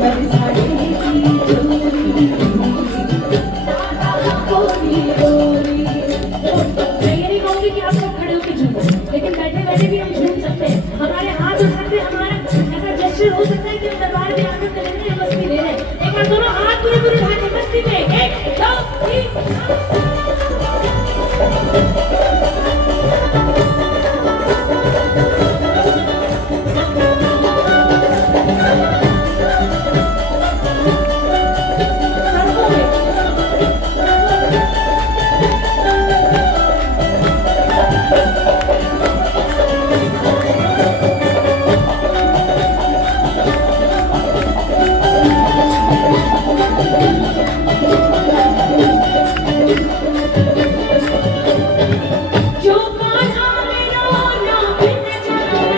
बरसाने की चोरी मैं ये नहीं कहूंगी कि आप सब खड़े होकर झूमो लेकिन बैठे बैठे भी हम झूम सकते हैं हमारे हाथ उठ सकते हैं हमारा ऐसा जेस्चर हो सकता है कि हम दरबार में आनंद ले रहे हैं मस्ती ले रहे हैं एक बार दोनों हाथ पूरे पूरे उठा के मस्ती में 1 2 3 Thank जो कान्हा मेरो नाम न जाने,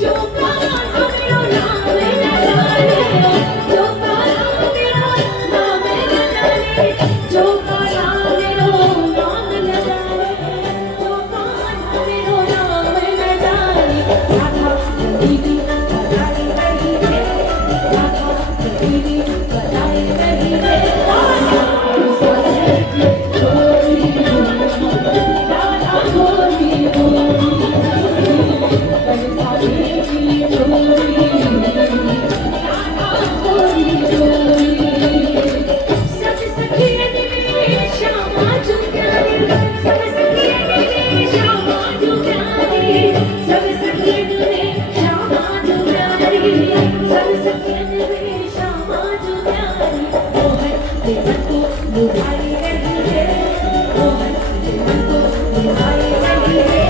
जो कान्हा मेरो नाम न जाने, जो कान्हा मेरो नाम न जाने, जो कान्हा मेरो नाम न जाने, जो कान्हा मेरो नाम न जाने, राधा दीदी बताई रही है, राधा दीदी बताई रही है, लुभाई रही है, मोहन मन को लुभाई रही है,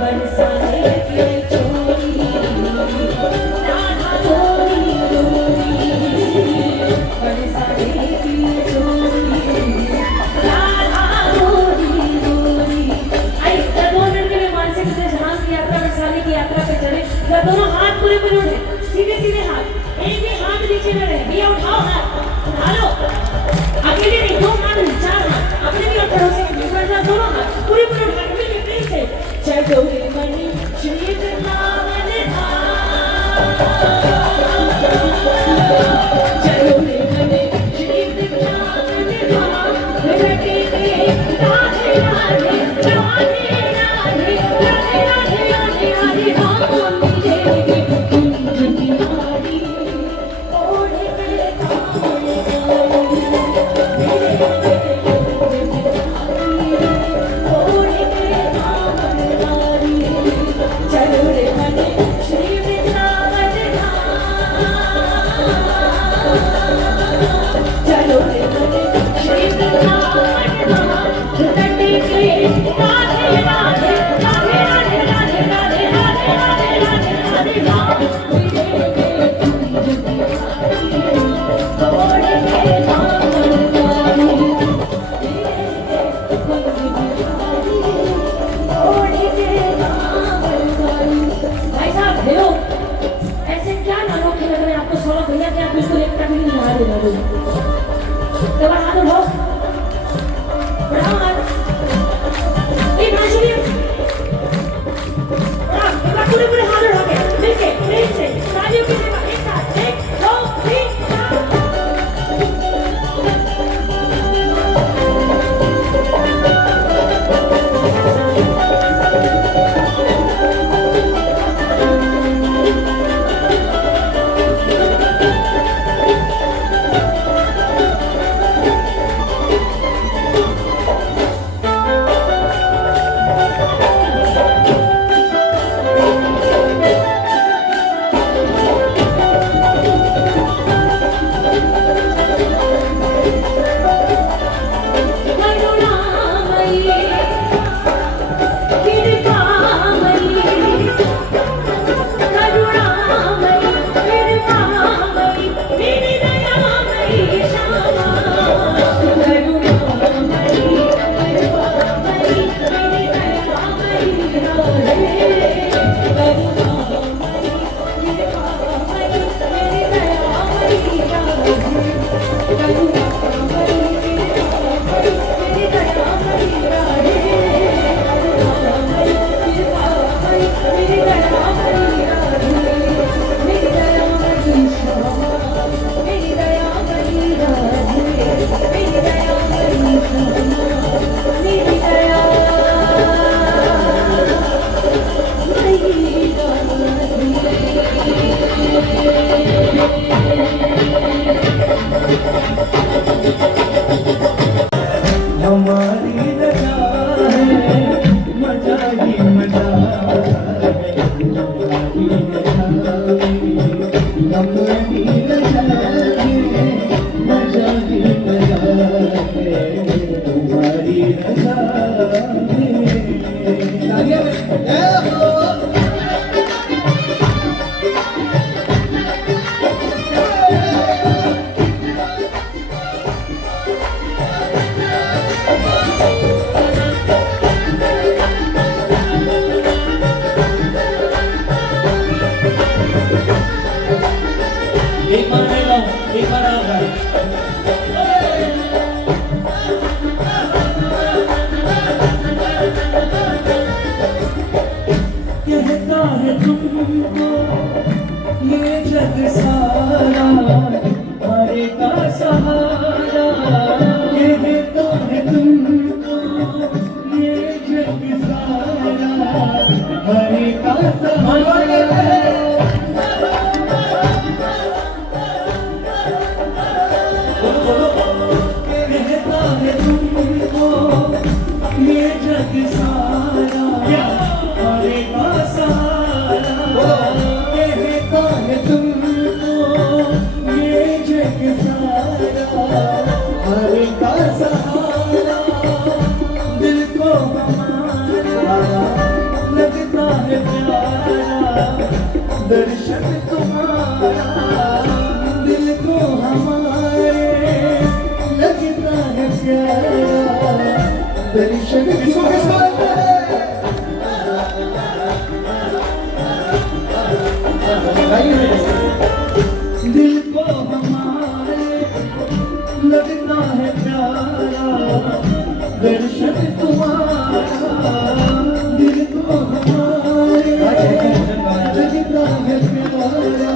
बरसाने के चोरी, राधा गोरी गोरी, बरसाने की चोरी, राधा गोरी गोरी। आइए जरा 2 मिनट के लिए मानसिक से झांक की यात्रा, बरसाने की यात्रा पे चले। जरा दोनों हाथ पूरे पूरे उठे, सीधे सीधे हाथ, एक भी हाथ नीचे न रहे। भैया उठाओ हाथ, उठा लो, अकेले नहीं, 2 हाथ नहीं, 4 हाथ, अपने भी और पड़ोसी के भी, पर दोनों हाथ पूरे पूरे उठा के मिलके प्रेम से चलो रे मणि श्री वृंदावन धाम, चलो रे मणि श्री वृंदावन धाम, रटे रे राधे राधे राधे राधे राधे राधे राधे राधे राम मिलेंगे कुंज किनारी, ओढ़े के चलो रे मने श्री वृंदावन धाम, चलो रे मने श्री वृंदावन धाम, रटे के राधे राधे राधे राधे राधे राधे राधे राधे राधे राधे राम मिलेंगे कुंज किनारी, ओढ़े के भाई साहब हेलो, ऐसे क्या अनोखे लग रहे हैं आपको? 16 भैया क्या बिल्कुल एक टक भी नहीं हाथ उठा दो, तो हाथ उठाओ, बढ़ाओ हाथ, एक बार सुनिए, एक बार पूरे पूरे हाथ उठा के मिलके प्रेम से तालियों की सेवा, एक साथ 1 2 3 4। सारा हरे का सहारा ये देता है तुमको ये जग सारा हरे का सहारा कहता है तुमको ये जग सारा हरे का सहारा कहता है तुमको ये जग सारा हरे का सहारा दिल को हमारा लगता है प्यारा दर्शन तुम्हारा दिल को हमारे लगता है प्यारा दर्शन दिल को हमारे लगता है प्यारा दर्शन तुम्हारा दिल को हमारे लगता है प्यारा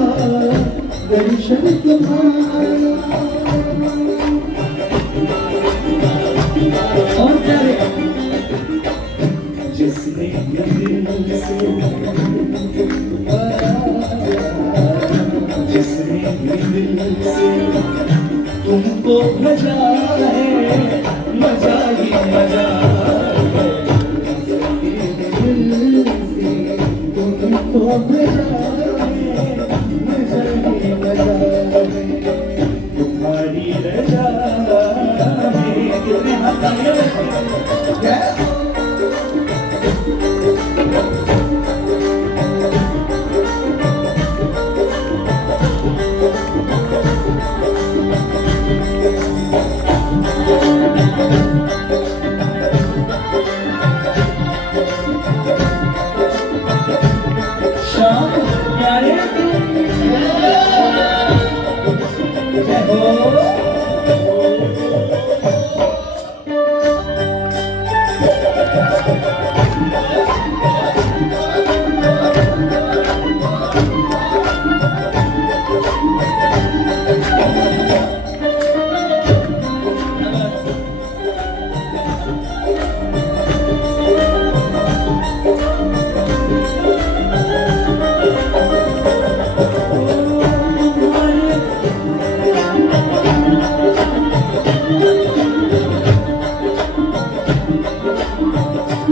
दर्शन तुम्हारा और प्यारे जिसने दिल से जिसने दिल से तुमको भजा है मजा ही मजा है जिसने दिल से तुमको भजा है मजा ही मजा है तुम्हारी रजा है कितने हाथ क्या शाम प्यारे जय हो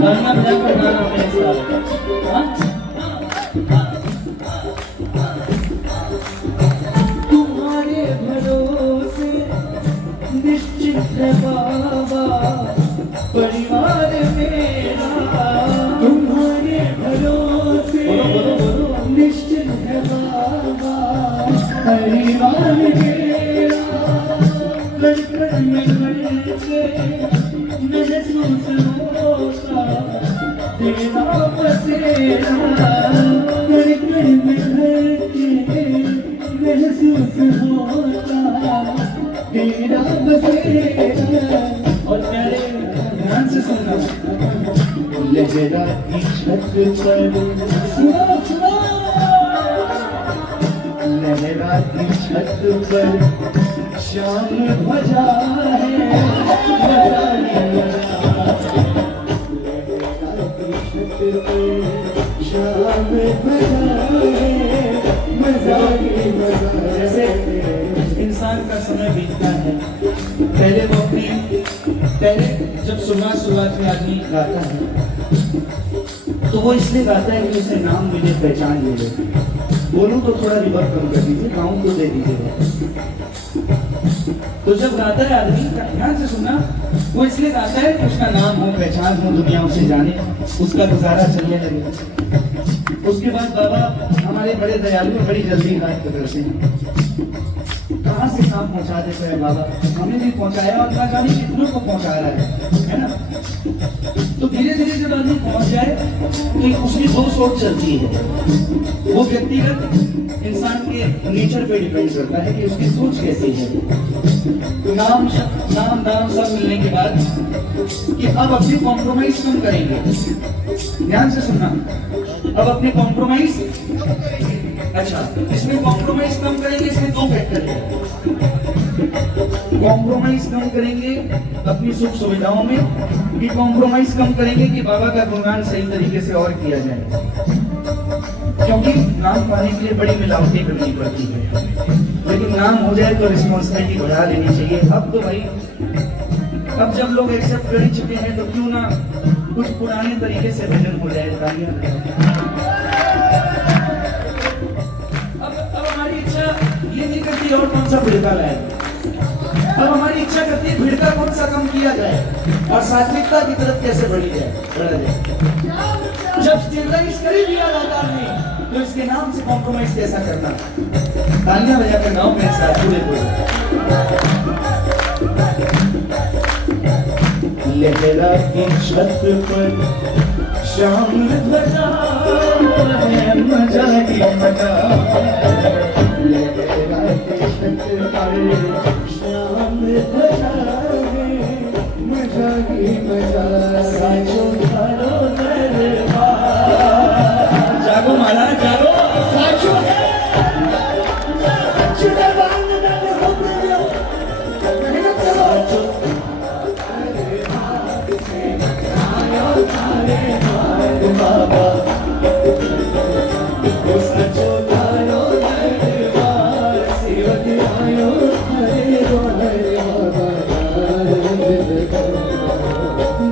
गाना बजा कर गाना मेरे साथ हाँ? तुम्हारे भरोसे निश्चित है बाबा परिवार मेरा तुम्हारे भरोसे निश्चित है बाबा परिवार मेरा कण में भर के महसूस होता तेरा बसेरा कण में भर के महसूस होता तेरा बसेरा और प्यारे ध्यान से सुनना लहरा की छत पर सुनो सुनो लहरा की छत पर शाम भजा है मजा ही मजा लहरा की छत पर शाम भजा है मजा ही मजा जैसे इंसान का समय बीतता है पहले वो पहले जब शुरुआत में आदमी गाता है तो वो इसलिए गाता है कि उसे नाम मिले पहचान मिले बोलूं तो थोड़ा रिवर्ब कम कर दीजिए गाऊं तो दे दीजिएगा तो जब गाता है आदमी ध्यान से सुनना वो इसलिए गाता है कि उसका नाम हो पहचान हो दुनिया उसे जाने उसका गुजारा चलने लगे उसके बाद बाबा हमारे बड़े दयालु और बड़ी जल्दी बात करते हैं कहाँ से काम पहुँचा देते हैं बाबा हमें भी पहुँचाया और ना जाने कितनों को पहुँचा रहा है ना तो धीरे धीरे जब आदमी पहुँच जाए तो उसकी दो सोच चलती है वो व्यक्तिगत इंसान के नेचर पे डिपेंड करता है कि उसकी सोच कैसी है नाम दाम सब मिलने के बाद कि अब अपनी कॉम्प्रोमाइज कम करेंगे ध्यान से सुनना अब अपने कॉम्प्रोमाइज करेंगे अच्छा, इसमें कॉम्प्रोमाइज कम करेंगे, इसमें दो फैक्टर है। कॉम्प्रोमाइज कम करेंगे अपनी सुख सुविधाओं में, कि कॉम्प्रोमाइज कम करेंगे कि बाबा का गुणगान सही तरीके से और किया जाए, क्योंकि नाम पाने के लिए बड़ी मिलावटें करनी पड़ती है, लेकिन नाम हो जाए तो रिस्पॉन्सिबिलिटी बढ़ा लेनी चाहिए। अब तो भाई, अब जब लोग एक्सेप्ट कर ही चुके हैं तो क्यों ना कुछ पुराने तरीके से भजन हो जाए। तालियां। अब हमारी इच्छा ये नहीं करती और कौन सा भिड़का लाए, अब हमारी इच्छा करती है भिड़का कौन सा कम किया जाए और सात्विकता की तरफ कैसे बढ़ी जाए, बढ़ा जाए। जब स्टेबलाइज कर ही दिया जाता नहीं तो इसके नाम से कॉम्प्रोमाइज कैसा करना। तालियां बजाकर गाँव में साथ पूरे लहरा की छत पर शाम ध्वजा है, मजा ही मजा। लहरा की छत पर शाम ध्वजा है, मजा ही मजा। साचो थारो दरबार, जागो महाराज जागो, साचो है साचो दरबार में जाके हो प्रेमियों, मेहनत करो। बाबा साचो थारो दरबार, सेवक आयो हरे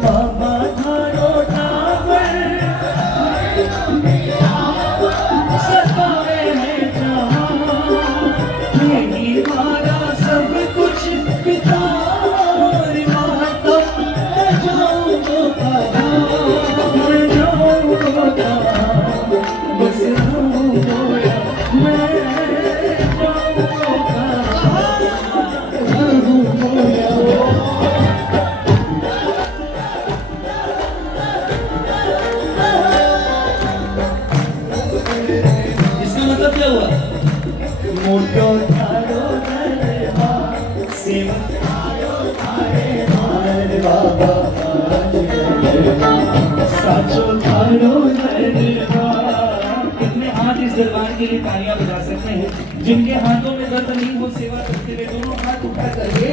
बाबा थारो टावर सतावे में जहां, यही मारा सब कुछ पिता और माता। मैं जाऊंगा कहाँ, मैं जाऊंगा कहाँ, बस रहूंगा मैं जाऊंगा कहाँ, रहूंगा। इसका मतलब क्या हुआ? मोटो थारो दरबार, सेवक आयो थारे द्वार, बाबा साचो थारो दरबार। कितने हाथ इस दरबार के लिए तालियां बजा सकते हैं? जिनके हाथों में दर्द नहीं, वो सेवा करते हुए दोनों हाथ उठा करके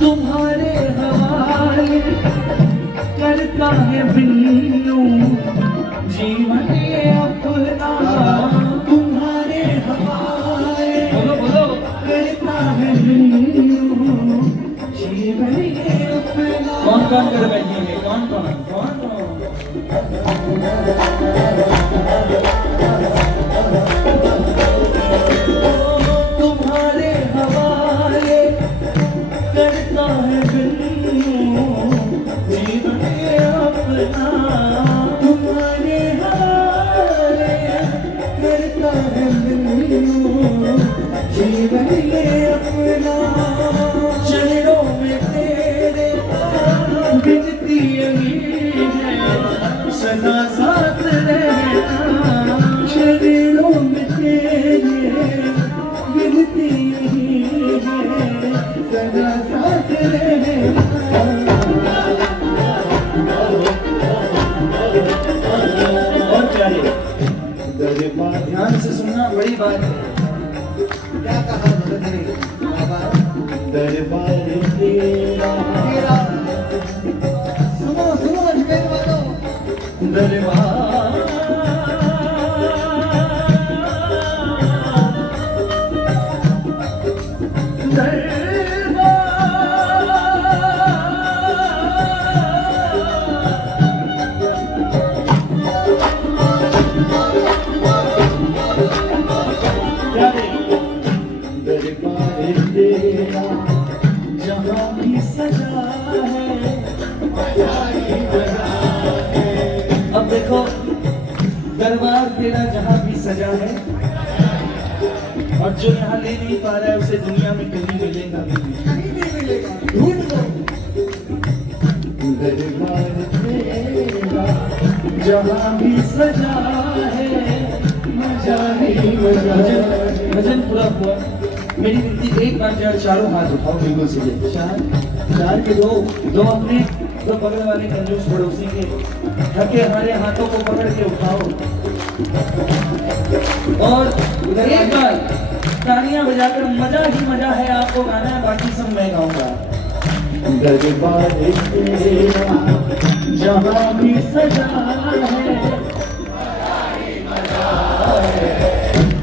तुम्हारे हवाले करता है बिन्नू जीवन ये अपना, तुम्हारे हवाले बोलो बोलो करता है बिन्नू जीवन ये अपना। कौन कौन कर बैठेंगे? कौन कौन कौन तुम्हारे हवाले करता है बिन्नू जीवन ये अपना, तुम्हारे हवाले करता है बिन्नू जीवन ये अपना। चरणों में तेरे बिनती यही है सदा साथ रहना, चरणों में तेरे बिनती यही है सदा साथ रहना। और क्या है? दरबार ध्यान से सुनना, बड़ी बात है। क्या कहा भगत ने? दरबार तेरा सुनो सुनो अजमेर वालों, दरबार तेरा जहाँ भी सजा है मजा ही मजा है। अब देखो दरबार तेरा जहाँ भी सजा है, और जो यहाँ ले नहीं पा रहा है उसे दुनिया में कहीं मिलेगा भी नहीं, कहीं नहीं मिलेगा, ढूंढ लो। दरबार तेरा जहाँ भी सजा है मजा ही मजा। भजन पूरा हुआ, मेरी विनती एक बार जो चारों हाथ उठाओ बिल्कुल सीधे, चार के दो अपने, दो बगल वाले कंजूस पड़ोसी के, थके हमारे हाथों को पकड़ के उठाओ और एक बार तालियां बजाकर मजा ही मजा है आपको गाना है, बाकी सब मैं गाऊंगा। दरबार तेरा जहाँ भी सजा है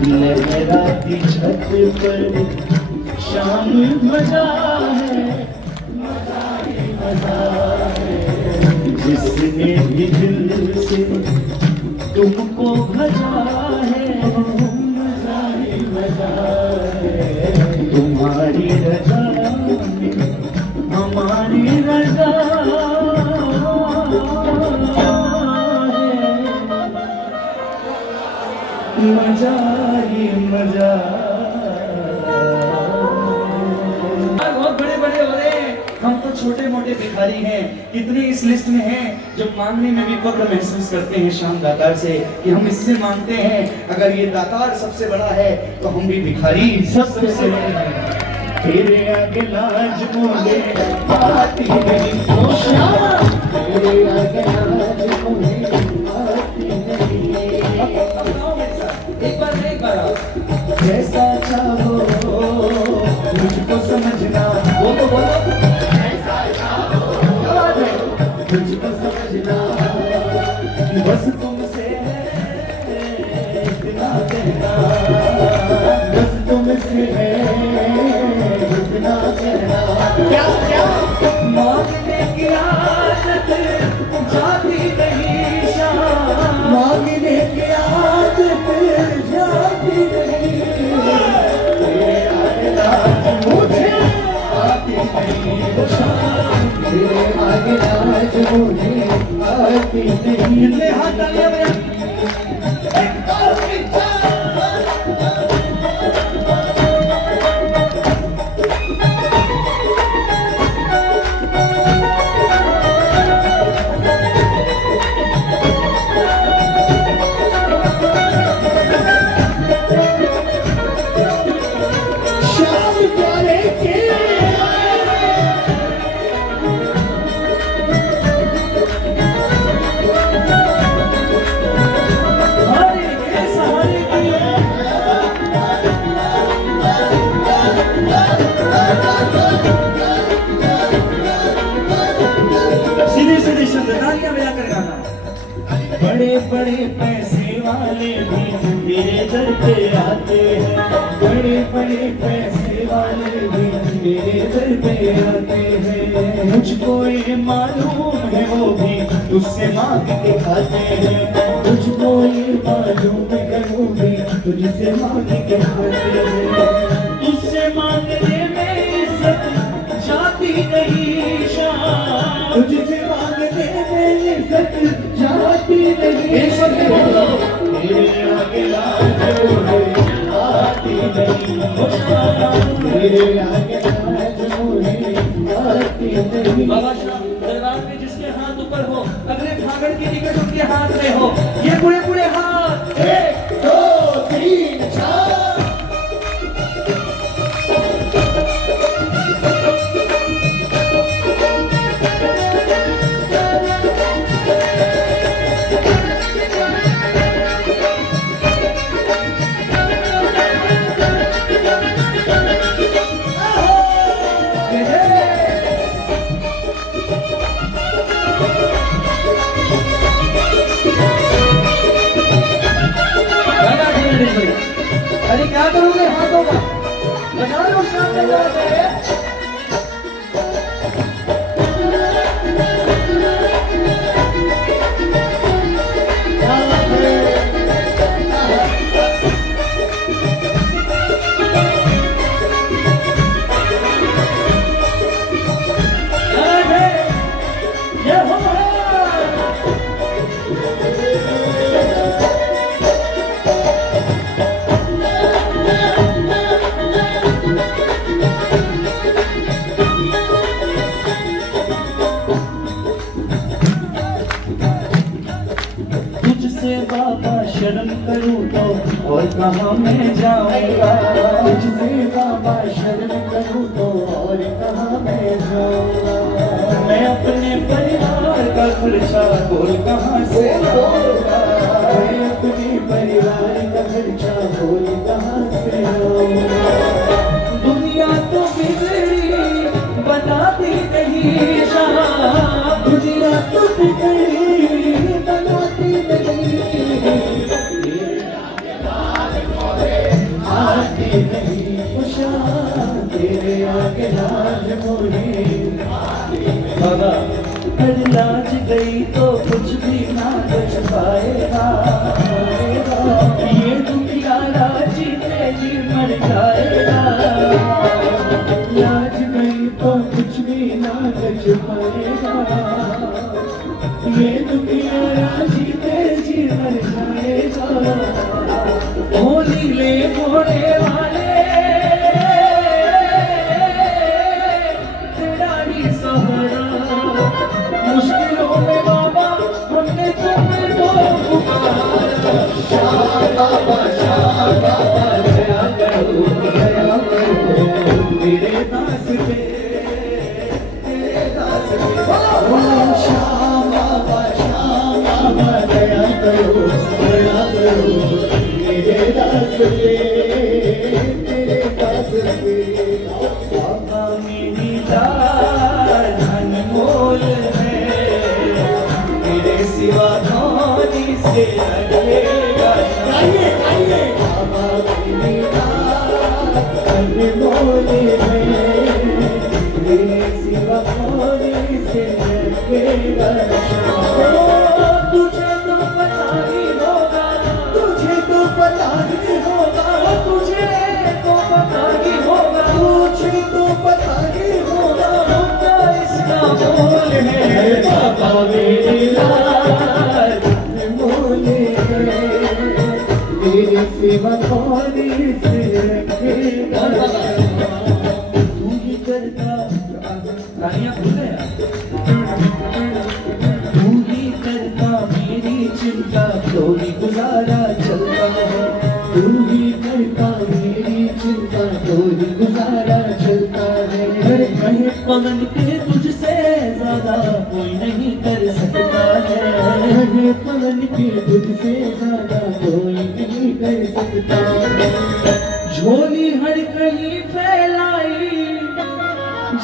लहराती छत पर शाम मजा है, मजा ही मजा है। जिसने भी दिल से तुमको भजा है मजा ही मजा है। तुम्हारी रजा में हमारी रजा है, मजा ही मजा। बहुत बड़े बड़े हो रहे हैं, हम तो छोटे मोटे भिखारी हैं। कितने इस लिस्ट में हैं जो मांगने में भी फक्र महसूस करते हैं शाम दातार से कि हम इससे मांगते हैं। अगर ये दातार सबसे बड़ा है तो हम भी भिखारी सबसे बड़े हैं। तेरे आगे लाज मोले आती नहीं होशियार, तेरे आगे लाज मोले आती नहीं। एक बार जैसा चाहो मुझको समझना, बोलो जैसा चाहो मुझको समझना, बस तुमसे इतना कहना, बस तुमसे है इतना कहना। क्या क्या मांगने की आदत जाती नहीं शाम, मांगने की आदत जाती नहीं, तेरे आगे लाज मुझे आती नहीं शाम, तेरे आगे लाज मुझे आती नहीं। कितने हाथ तालियां बजा बड़े बड़े पैसे वाले भी मेरे दर पे आते हैं, बड़े बड़े पैसे वाले भी मेरे दर पे आते हैं। मुझको ये मालूम है वो भी तुझसे मांग के खाते हैं, मुझको ये मालूम है वो भी तुझसे मांग के खाते हैं। तुझसे मांगने में इज्जत जाती नहीं शाम, तुझसे मांगने में इज्जत जाती नहीं। एक शब्द बोलो, तेरे आगे लाज मुझे आती नहीं, तेरे आगे लाज मुझे आती नहीं। बाबा शाह दरबार में जिसके हाथ ऊपर हो, अगले भागड़ की टिकट उनके हाथ में हो, ये पूरे पूरे हाथ 1 2 3 4। अरे क्या करोगे हाथों का, बजा लो शाम में जाते हैं। तुझसे बाबा शर्म करूं तो और कहाँ मैं जाऊंगा, तुझसे बाबा शर्म करूं तो और कहाँ मैं जाऊंगा। मैं अपने परिवार का खर्चा बोल कहाँ से लाऊंगा, मैं अपने परिवार का खर्चा बोल कहाँ से लाऊंगा। दुनिया तो बिगड़ी बनाती नहीं शाह, दुनिया तो बिगड़ी बनाती नहीं, आती नहीं खुशा तेरे आगे लाज मोहे। बाबा अगर लाज गई तो कुछ भी ना बच पाएगा, ये दुनिया राजी तेरी मर जाएगा। लाज गई तो कुछ भी ना बच पाएगा, ये दुनिया राजी तेरी मर जाएगा। होली ले घोड़े वाले तेरा ही सहारा, मुश्किलों में बाबा हमने तुम्हें तो पुकारा। शाह बाबा दया करो मेरे दास पे, तेरे दास पे। ओ शाह बाबा दया करो मेरे दास पे, तेरे दास पे। बाबा मेरी जान अनमोल है, तेरे सिवा धोनी से लगेगा। बाबा मेरी जान अनमोल है, तेरे सिवा धोनी से लगेगा। तुझे तो पता ही होगा, तुझे तो पता ही होगा, तुझे तो पता ही होगा, तुझे तो पता ही होगा, होगा इसका मोल है। बाबा मेरी लाज मोल है, तेरे सिवा कौन से रखेगा। तू ही करता रानियां भूल गया, तू ही करता मेरी चिंता, तो ही गुजारा चलता है। तू ही करता मेरी चिंता, तो ही गुजारा चलता है। कहे पवन के तुझसे ज्यादा कोई नहीं कर सकता है, कहे पवन के तुझसे ज्यादा कोई नहीं कर सकता है। झोली हर कहीं फैलाई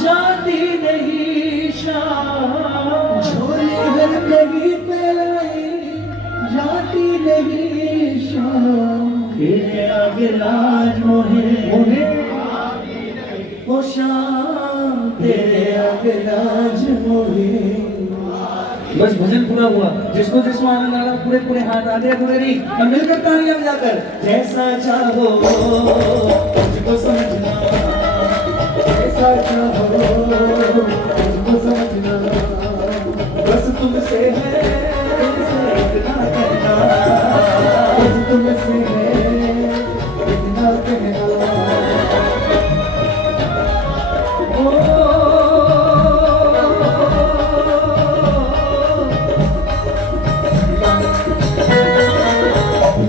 जाती नहीं शाह, झोली हर कहीं फैलाई जाती नहीं शाह। तेरे आगे लाज मोहे ओ शाह, तेरे आगे लाज मोहे। बस भजन पूरा हुआ, जिसको जिसको आनंद आ रहा पूरे पूरे हाथ आधे अधूरे नहीं, अब मिलकर तालियां बजाकर जैसा चाहो मुझको समझना, जैसा चाहो मुझको समझना, बस तुमसे है इतना कहना, बस तुमसे है इतना कहना।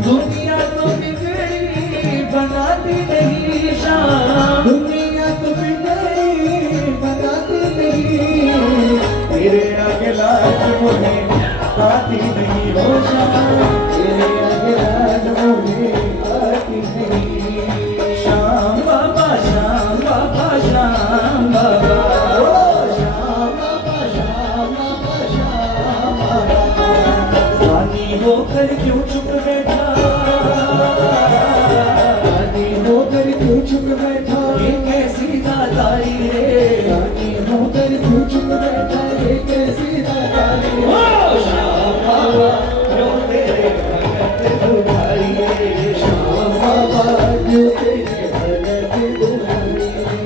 दुनिया तो बिगड़ी बनाती नहीं शाह, दुनिया तो बिगड़ी बनाती नहीं, तेरे आगे लाज मोहे आती नहीं हो शाह, तेरे आगे लाज मोहे आती नहीं। श्याम बाबा श्याम बाबा श्याम बाबा, श्याम बाबा श्याम बाबा श्याम बाबा। रानी होकर क्यों चुप बैठा, रानी होकर क्यों चुप बैठा, ये कैसी दातारी रे, रानी होकर क्यों चुप बैठा, ये कैसी दातारी रे। ओ श्याम बाबा क्यों तेरे भगत दुहाई रे, श्याम बाबा क्यों तेरे भगत दुहाई रे।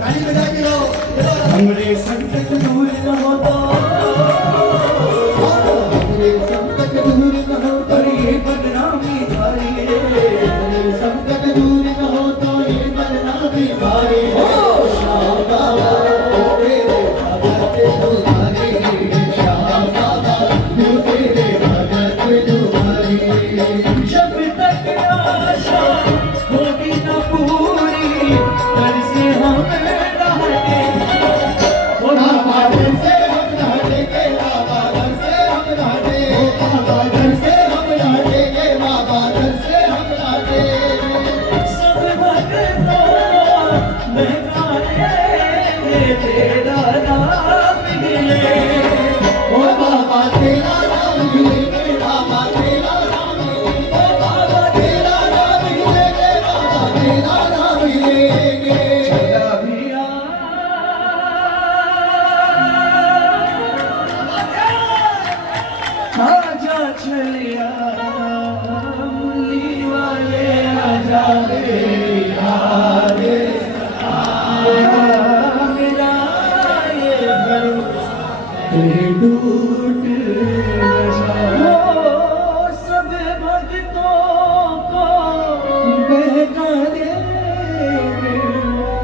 ताली बजा के लो हमरे संकट दूर न हो तो हमरे संकट दूर न हो तो ये बदनामी भारी हमरे संकट दूर न हो तो ये बदनामी भारी श्याम बाबा तेरे भगत तुम्हारी श्याम बाबा तेरे भगत तुम्हारी जब तक आशा होगी न पूरी दर से हमें रहने ओ बाबा दर से हम रहेंगे बाबा दर से हम रहेंगे ओ बाबा दर से हम रहेंगे बाबा दर से हम रहेंगे सब भक्तों में गाएंगे तेरा नाम मिले ओ बाबा तेरा नाम मिले बाबा तेरा नाम मिले ओ बाबा तेरा नाम मिले बाबा तेरा नाम मिलेंगे चला भिया आजा चलिया मुरली वाले आजा रे आरे मेरा ये घर तेरे टूट न जाए सब भक्तों को बहका दे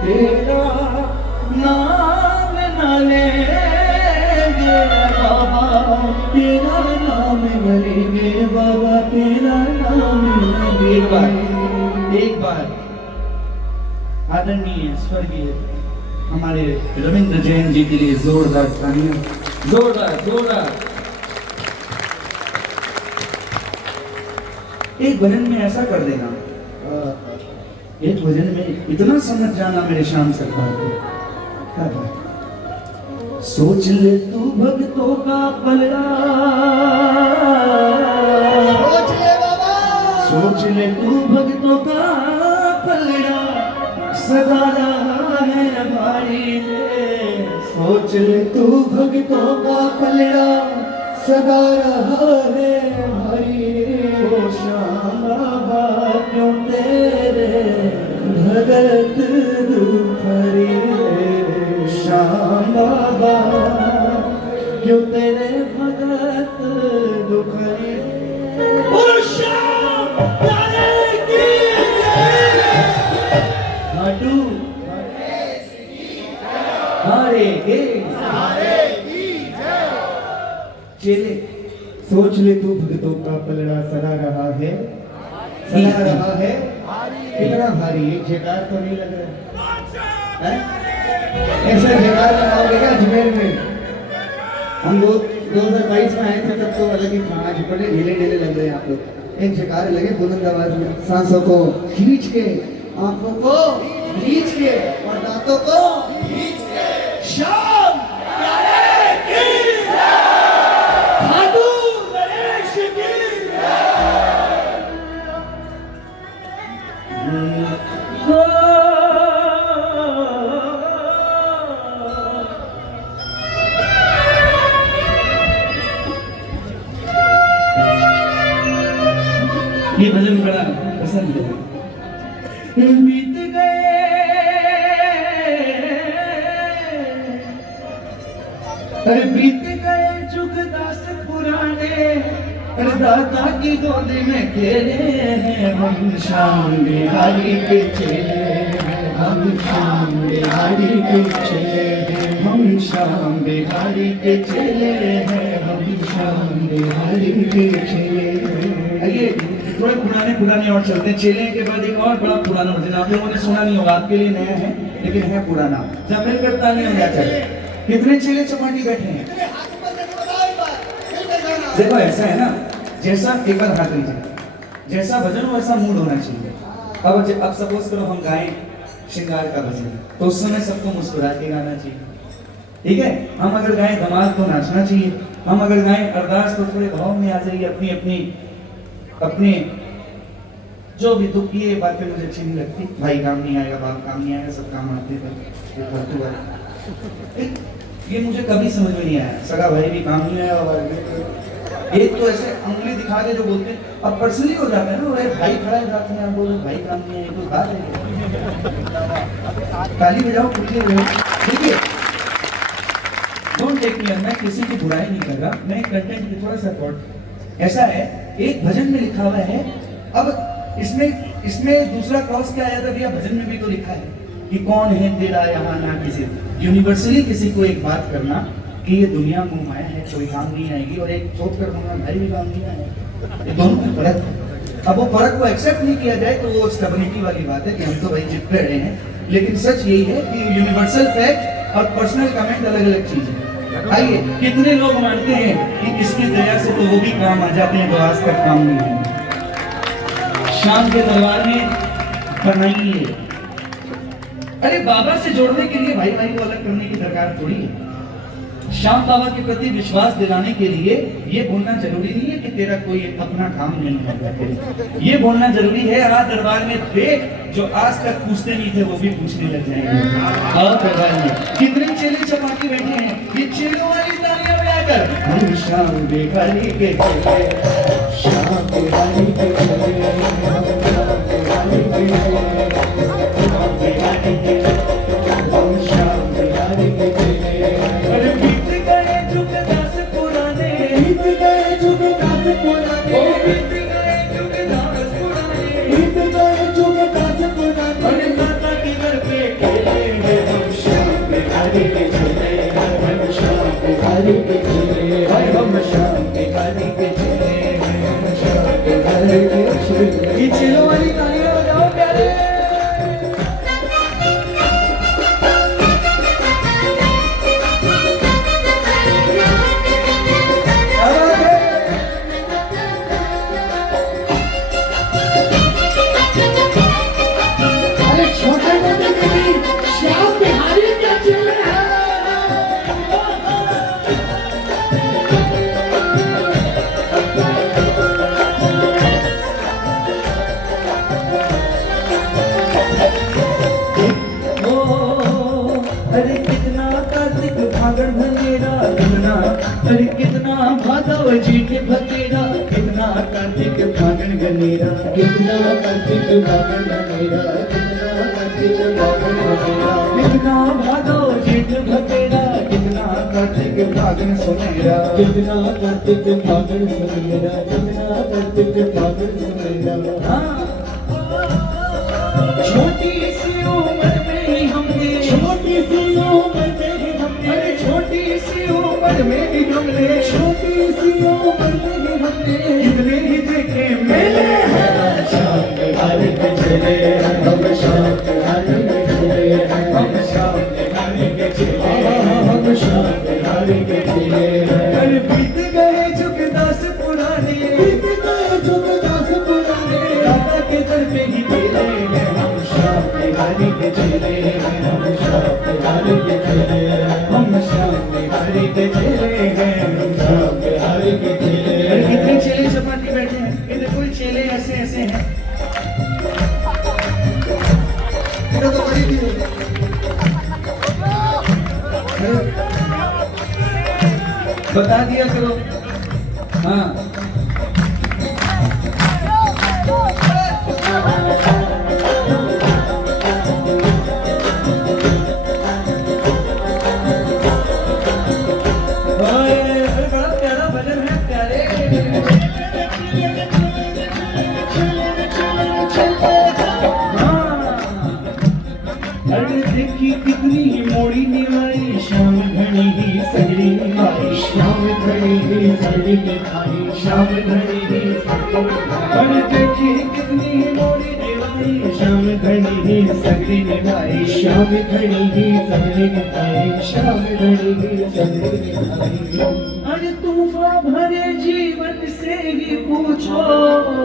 तेरा नाम न लेंगे बाबा तेरा नाम भरेंगे बाबा तेरा नाम लेंगे एक बार आदरणीय स्वर्गीय हमारे रविंद्र जैन जी के लिए जोरदार तालियां जोरदार जोरदार एक भजन में ऐसा कर देना एक भजन में इतना समझ जाना मेरे श्याम सरकार को क्या बात सोच ले तू भक्तों का पलड़ा सोच ले बाबा सोच ले तू भक्तों का पलड़ा सदा रहा है भारी रे सोच ले तू भक्तों का पलड़ा सदा रहा है भारी रे ओ श्याम बाबा क्यों तेरे भगत दुखरी रे श्याम बाबा क्यों तेरे भगत दुखरी ओ श्याम प्यारे की लाडू हरे के चेले सोच ले तू भक्तों का पलड़ा सदा रहा है कितना भारी एक जयकार तो नहीं लग रहा है ऐसा जयकार लगाओगे क्या अजमेर में हम लोग 2022 में आए थे तब तो अलग ही था आज बड़े ढीले ढीले लग रहे हैं आप लोग एक जयकार लगे बुलंद आवाज में सांसों को खींच के आंखों को खींच के और दांतों को खींच के शाम प्यारे की खाटू नरेश की ये भजन बड़ा पसंद है बीत गए अरे बीत गए जुग दास पुराने अरे दाता की गोद में खेले हैं हम श्याम बिहारी के चेले हैं हम श्याम बिहारी के चेले हैं हम श्याम बिहारी के चेले हैं हम श्याम बिहारी के चेले हैं आइए थोड़े पुराने और चलते हैं चेले के बाद एक और बड़ा पुराना भजन आप लोगों ने सुना नहीं होगा आपके लिए नया है लेकिन है पुराना जब मिल करता नहीं हो जाता कितने चेले चपाटी बैठे हैं देखो ऐसा है ना जैसा एक बार हाथ लीजिए जैसा भजन हो वैसा मूड होना चाहिए अब सपोज करो हम गाएं श्रृंगार का भजन तो उस समय सबको मुस्कुरा के गाना चाहिए ठीक है हम अगर गाएं धमाल तो नाचना चाहिए हम अगर गाएं अरदास तो थोड़े भाव में आ जाइए अपनी जो भी दुख ये बातें मुझे अच्छी नहीं लगती भाई काम नहीं आएगा बाप काम नहीं आएगा सब काम आते थे ये मुझे कभी समझ में नहीं आया सगा भाई भी काम नहीं आया और एक तो ऐसे उंगली दिखा के जो बोलते हैं, अब पर्सनली हो जाता है ना, वो एक भाई खड़ा है साथ में, आप बोलो भाई काम नहीं है, तो बात है, ताली बजाओ खुशी हो। देखिए, डोंट टेक मी, मैं किसी की बुराई नहीं कर रहा, मैं कंटेंट पे थोड़ा सा थॉट ऐसा है, एक भजन में लिखा हुआ है, अब इसमें दूसरा क्रॉस क्या आया था भैया, भजन में भी तो लिखा है कि कौन है तेरा यहाँ ना किसी, यूनिवर्सली किसी को एक बात करना कि ये दुनिया मोह माया है, कोई काम नहीं आएगी, और एक छोड़ कर बोलना भाई भी काम नहीं आएगा, ये दोनों में फर्क है। अब वो फर्क को एक्सेप्ट नहीं किया जाए तो वो स्टेबिलिटी वाली बात है कि हम तो भाई जिद पे रहे हैं, लेकिन सच यही है कि यूनिवर्सल फैक्ट और पर्सनल कमेंट अलग अलग चीज है। आइए, कितने लोग मानते हैं कि इसकी दया से तो वो भी काम आ जाते हैं जो आज तक काम नहीं है। शाम के दरबार में बनाइए, अरे बाबा से जोड़ने के लिए भाई भाई को अलग करने की दरकार थोड़ी है। श्याम बाबा के प्रति विश्वास दिलाने के लिए ये बोलना जरूरी नहीं है कि तेरा कोई अपना काम नहीं होगा, ये बोलना जरूरी है आ दरबार में देख, जो आज तक पूछते नहीं थे वो भी पूछने लग जाएंगे। और दरबार में कितने चेले चपाके बैठे हैं, ये चेलों वाली तालियां बजाकर हम श्याम बेगारी के चले, श्याम बेगारी के चले, हम श्याम बेगारी के चले। अरे बीत गए जुग दास पुराने, बीत गए जुग दास पुराने, बीत गए जुग दास पुराने, बीत गए जुग दास पुराने। अरे माता के घर पे खेले हैं हम श्याम बिहारी के चले, हम श्याम बिहारी के चले, हम श्याम बिहारी के चले, हम श्याम बिहारी के चले। ये चलो वाली तालियां बजाओ प्यारे। अरे कितना भादव जीत भतेरा, कितना कार्तिक फागण गनेरा, कितना कार्तिक फागण गनेरा, कितना कार्तिक फागण गनेरा, कितना भादव जीत भतेरा, कितना कार्तिक फागण सुनेरा, कितना कार्तिक फागण सुनेरा, कितना कार्तिक फागण सुनेरा। छोटी सी उम्र में ही हमने, छोटी सी उम्र में ही हमने, छोटी सी उम्र में ही हमने, छोटी सी उम्र में ही हमने इतने ही देखे मेले हैं। श्याम बिहारी के चले, हम श्याम बिहारी के चले, हम श्याम बिहारी के चले, हम श्याम बिहारी के चले। अरे बीत गए जुग दास पुराने, बीत गए जुग दास पुराने, दादा के दर पे ही मिले हैं हम श्याम बिहारी के चले, हम श्याम बिहारी के चले, हम श्याम बिहारी के चले हैं, हम श्याम बिहारी के चले। अरे कितने चेले चपाटी बैठे हैं, ये देखो ये चेले ऐसे ऐसे हैं, इधर तो बड़ी थी। बता दिया करो, हाँ बड़ा प्यारा भजन है प्यारे। अरे देखी कितनी ही मोड़ी निभाई, श्याम घड़ी ही सगड़ी निभाई, श्याम घड़ी ही सगड़ी निभाई, श्याम घड़ी ही सगड़ी निभाई। अरे देखी कितनी ही मोड़ी निभाई, श्याम घड़ी ही सगड़ी निभाई, श्याम घड़ी ही सगड़ी निभाई, श्याम घड़ी ही सगड़ी निभाई। अरे तूफान भरे जीवन से ही पूछो,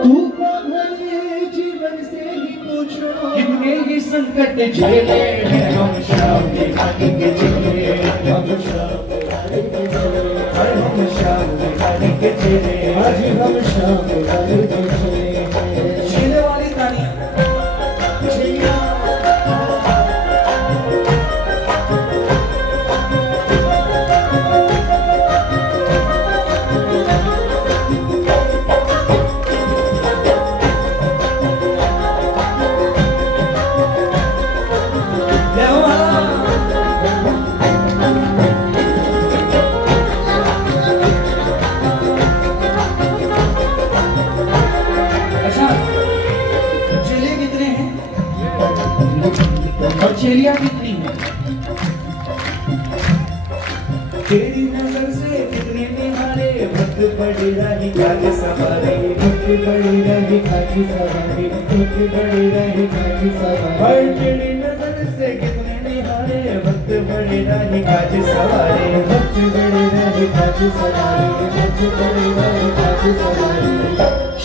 तूफान भरे जीवन से ही पूछो, कितने ही संकट झेले हैं हम श्याम बिहारी के चले, हम श्याम बिहारी के चले, हम श्याम बिहारी के चले, आज हम श्याम बिहारी के चले। चेले वाली तालियां। तेरी नजर से कितने निहारे वक्त पड़ेगा ही काज सवारे वक्त पड़ेगा ही काज सवारे वक्त पड़ेगा ही काज सवारे तेरी नजर से कितने निहारे वक्त पड़ेगा ही काज सवारे वक्त पड़ेगा ही काज सवारे वक्त पड़ेगा ही काज सवारे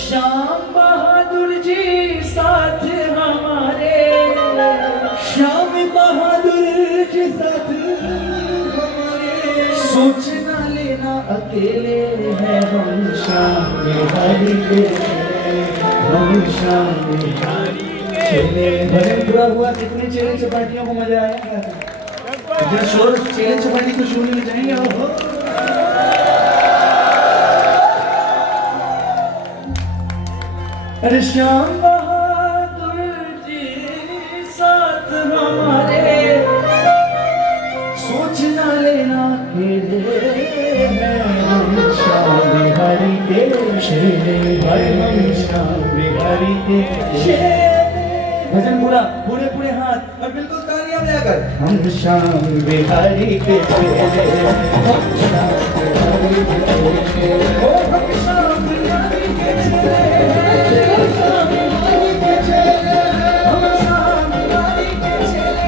श्याम बहादुर जी साथ हमारे श्याम बहादुर जी साथ सोच ना लेना अकेले हैं हम शाम बिहारी के हम शाम बिहारी के भजन पूरा हुआ। कितने चेले चपाटियों को मजा आया? जरा शोर चेले चपाटी को शुरू में जाएंगे। ओहो अरे श्याम बहादुर जी साथ हमारे सोच ना लेना अकेले हैं हम श्याम बिहारी के शेरे हम श्याम बिहारी के शेरे। भजन पूरा पूरे पूरे हाथ और बिल्कुल तालियां बजाकर हम श्याम बिहारी के शेरे हम श्याम बिहारी के शेरे ओ हम श्याम बिहारी के शेरे हम श्याम बिहारी के शेरे हम श्याम बिहारी के शेरे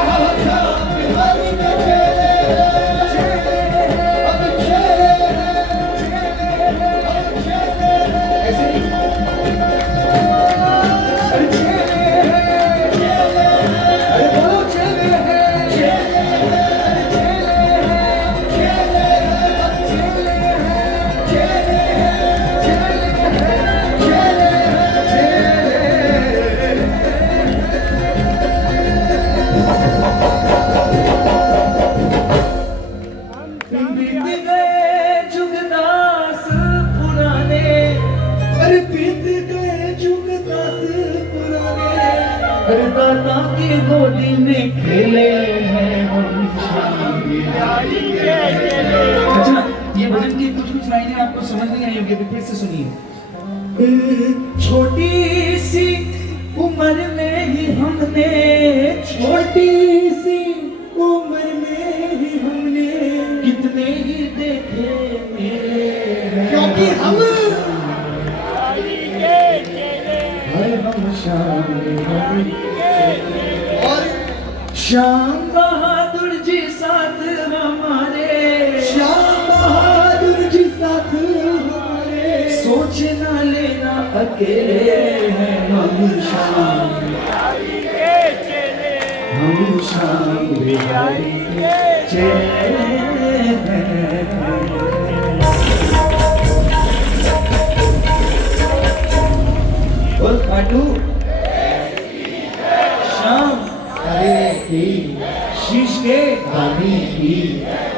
हम श्याम बिहारी के शेरे दाता की गोदी में खेले हैं हम श्याम बिहारी के। अच्छा ये भजन की कुछ कुछ लाइनें आपको समझ नहीं आई होंगी, फिर से सुनिए। छोटी सी उम्र में ही हमने छोटी सी उम्र में ही हमने कितने ही देखे मेरे क्योंकि हम श्याम बिहारी और श्याम बहादुर जी साथ हमारे श्याम बहादुर जी साथ हमारे सोच ना लेना अकेले हैं हम श्याम बिहारी के चेले हम श्याम बिहारी के चेले हैं। बोल खाटू श्याम हरे की शीश के धामी की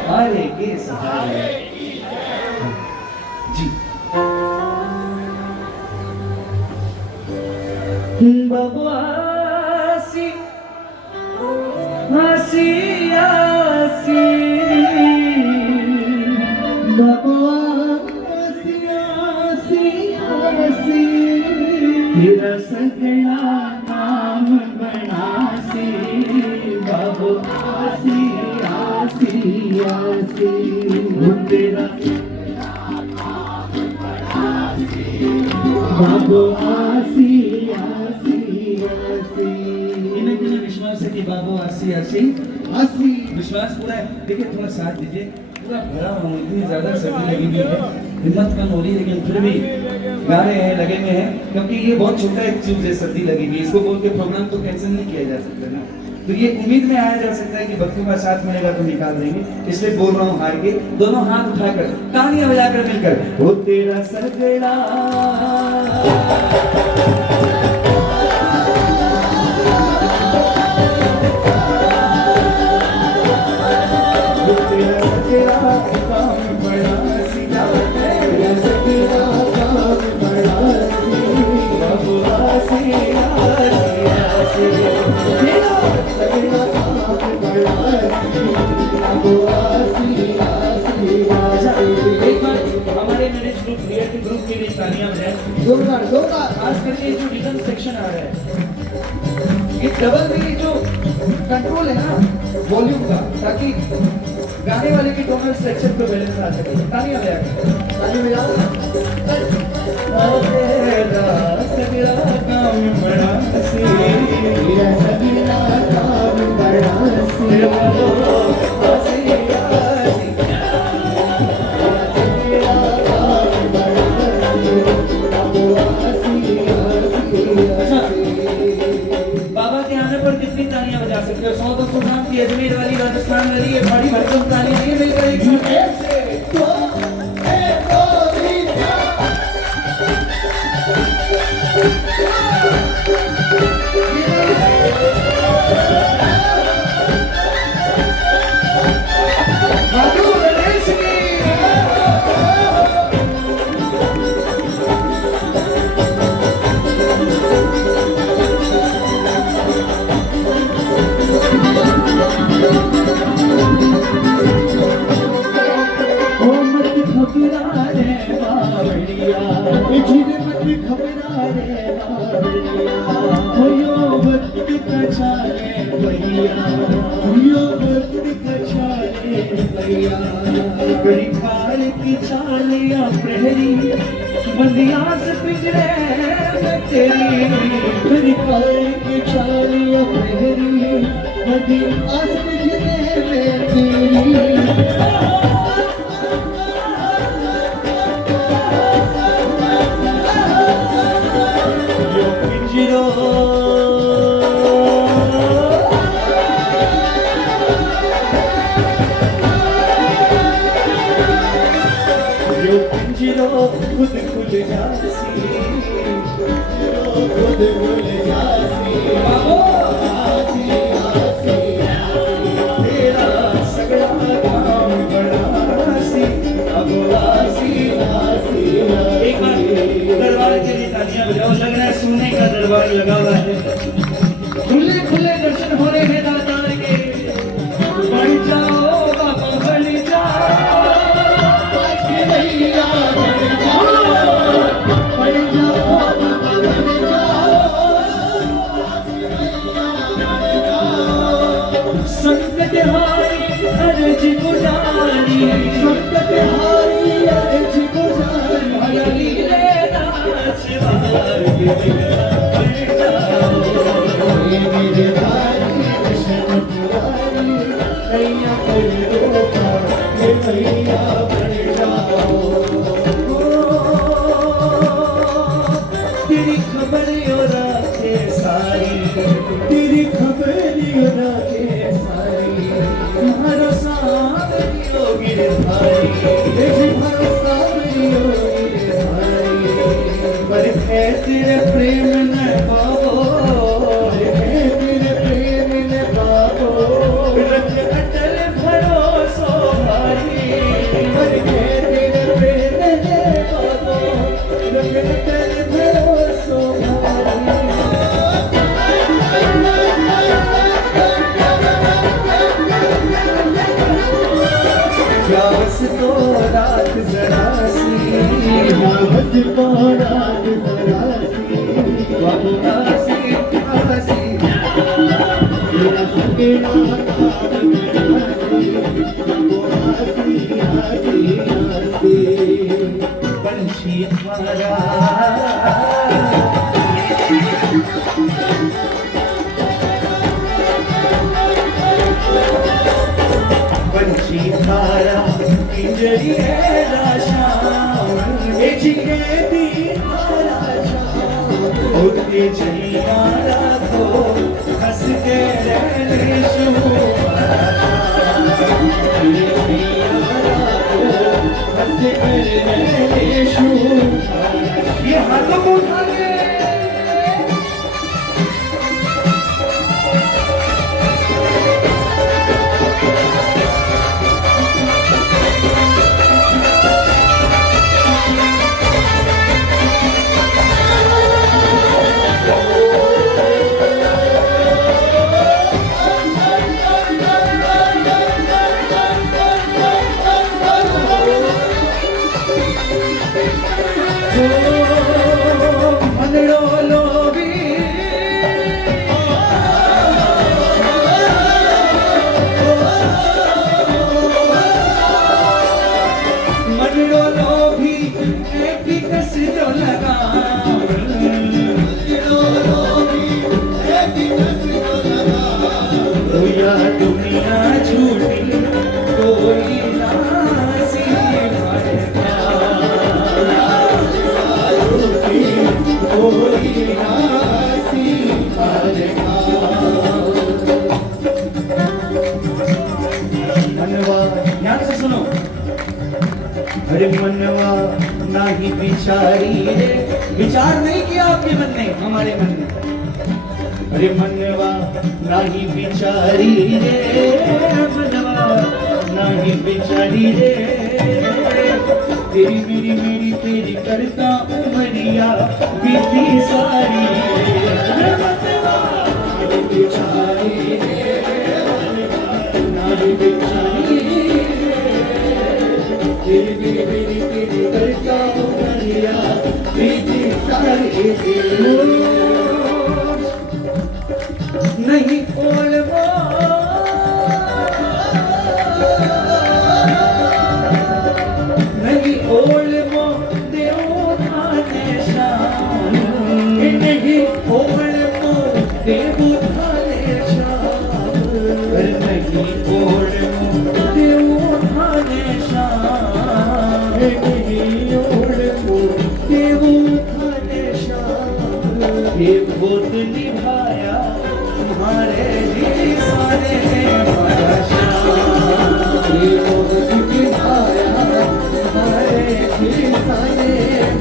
हरे के सहारे जी। बबुआसी हसी आसी बबुआसी आसी आसी तेरा सगला नाम बनासी बाबू आसी आसी आसी तेरा बाबू आसी आसी आसी। इन्हें तुम्हें विश्वास है कि बाबू आसी आसी आसी विश्वास पूरा है। देखिए थोड़ा साथ दीजिए, पूरा भरा हूँ, इतनी ज्यादा सर्दी लगी हुई है, हिम्मत कम हो रही है लेकिन फिर भी गा रहे हैं, लगे हुए हैं क्योंकि ये बहुत छोटा एक चीज है, सर्दी लगी हुई, इसको बोल के प्रोग्राम तो कैंसिल नहीं किया जा सकता ना। तो ये उम्मीद में आया जा सकता है कि भक्तों का साथ मिलेगा तो निकाल देंगे, इसलिए बोल रहा हूँ हार के दोनों हाथ उठाकर तालियां बजाकर मिलकर वो तेरा सगड़ा हमारे मैनेज ग्रुप के लिए तालियां बजाएं जोरदार, खास करके जो रिदम सेक्शन आ रहा है, ये डबल में जो कंट्रोल है ना वॉल्यूम का, ताकि गाने वाले की दोनों सेक्शन को बैलेंस आ सके। तालियां बजा के, ताली बजा। तेरा सगरा काम बड़ा सी, तेरा सगरा काम बड़ा सी, तेरा बोलो आसी आसी, तेरा सगरा काम बड़ा सी, बाबू आसी आसी। बाबा के आने पर कितनी तालियां बजा सकते हो? 100-200 ग्राम की अजमेर वाली, राजस्थान वाली, ये बड़ी भरपूर ताली नहीं मिल करेगी। एक से दो, एक दो तीन मधु गणेश की। ओ मत घबरा रे बावड़िया, इधर मत घबरा रे बावड़िया, हो यो वक्त कछाले भैया, यो वक्त कछाले भैया, गड़ी खाल की चालियां प्रहरी, बंदियां से पिंजरे में तेरी, गड़ी खाल की चालियां प्रहरी, बंदियां से पिंजरे में तेरी। यो पिंजरो खुद खुल जासी, खुद खुल जासी, बाबो आसी आसी, तेरा सगड़ा काम बड़ा सी, बाबो आसी आसी। एक बार दरबार के लिए तालियां बजाओ। लग रहा है सोने का दरबार लगा हुआ है। खुले खुले दर्शन हो रहे हैं दातार के। बढ़ जाओ बाबा बढ़ जाओ, आज के भैया बढ़ जाओ, बढ़ जाओ बाबा बढ़ जाओ, आज के भैया बढ़ जाओ। संकट हारी अर्ज गुजारी, संकट हारी अर्ज गुजारी, हरी लेना सिवार के बढ़ जाओ, मेरे भाई कृष्ण पुरारी, भैया बढ़ दो, भैया बढ़ जाओ। तेरी खबर यो रखे सारी, तेरी खबर यो रखे सारी, भरोसा यो गिरधारी, तेरी भरोसा यो गिरधारी, पर है तेरे प्रेम न पाओ, है तेरे प्रेम न पाओ, रख अटल भरोसा भारी, पर है तेरे प्रेम न पाओ, रख अटल भरोसा भारी। प्यास तो रात जरा सी, प्यास तो रात जरा सी, बाबू आसी आसी, तेरा सगड़ा काम बड़ा सी, बाबू आसी आसी आसी। पंछी हमारा पंछी हमारा पिंजरी है राशा, जिके दी राशा, उठे चलिया राखो, हंस के रहने शो, हंस के रहने शो। ये हाथों को उठा के अरे मनवा नाही बिचारी रे, विचार नहीं किया आपके मन ने, हमारे मन ने। अरे मनवा नाही बिचारी रे, मनवा नाही बिचारी रे, तेरी मेरी मेरी तेरी करता उमरिया बीती सारी रे, मनवा नाही बिचारी रे, मनवा नाही बिचारी रे, तेरी मेरी मेरी तेरी करता उमरिया बीती सारी रे, नहीं ओलवा नहीं ओलवा देव थाने श्याम, नहीं ओलवा देव थाने श्याम, नहीं ओलवा देव थाने श्याम, नहीं ओलवा देव थाने श्याम, ये बहुत निभाया तुम्हारे जी सारे हमारा श्याम, ये बहुत निभाया तुम्हारे जी सारे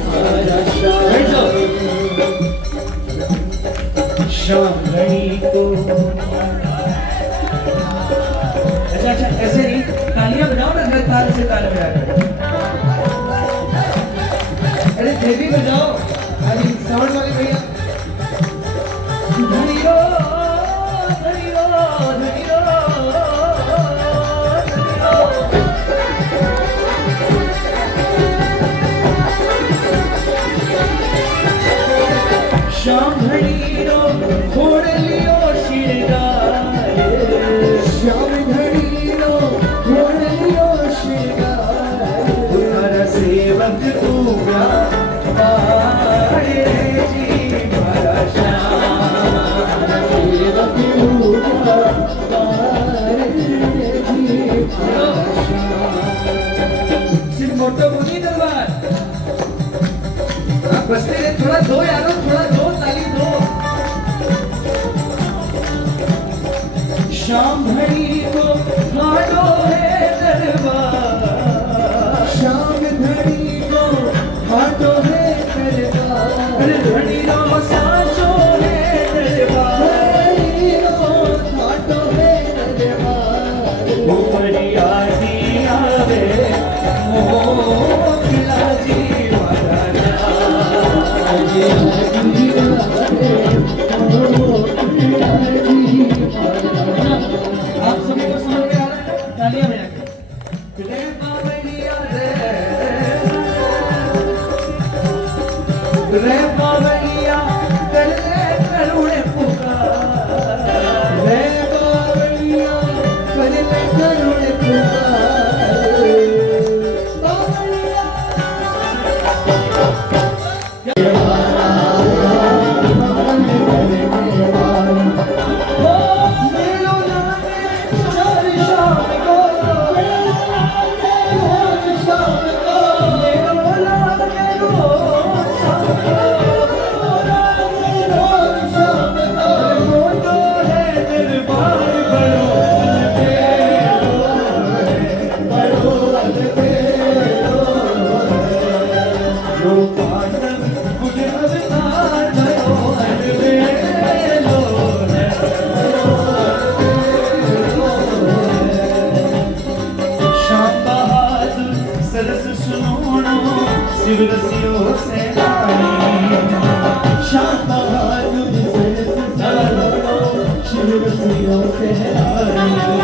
हमारा श्याम। श्याम घड़ी को अच्छा ऐसे नहीं, तालियां बजाओ ना, हर ताल से ताल बजा कर, अरे देवी बजाओ, अरे साउंड वाले भैया, धनियो धनियो धनियो श्याम घड़ीरो घोड़ लियो श्रृंगार, श्याम घड़ीरो घोड़ लियो श्रृंगार, तुम्हारा सेवक तू प्यार जी हमारा श्याम, सेवक तू प्यार जी हमारा श्याम। सिर्फ मोटो बोली दरबार आप बसते रहे, थोड़ा दो यारो, थोड़ा दो ताली दो। श्याम घड़ी को घाटो है दरबार, श्याम घड़ी को घाटो है दरबार, घड़ी रो साचो है दरबार, घड़ी रो घाटो है दरबार, ऊपरी आती आवे मोह खिला जी आप सभी को समझ में आ रहा है? तालियां बजा के रे बावलिया रे बावलिया कर ले करुणे पुकार, रे बावलिया कर ले करुणे पुकार, बावलिया शिवरसियों से श्याम बहादुर शिवरसियों से श्याम बहादुर शिवरसियों से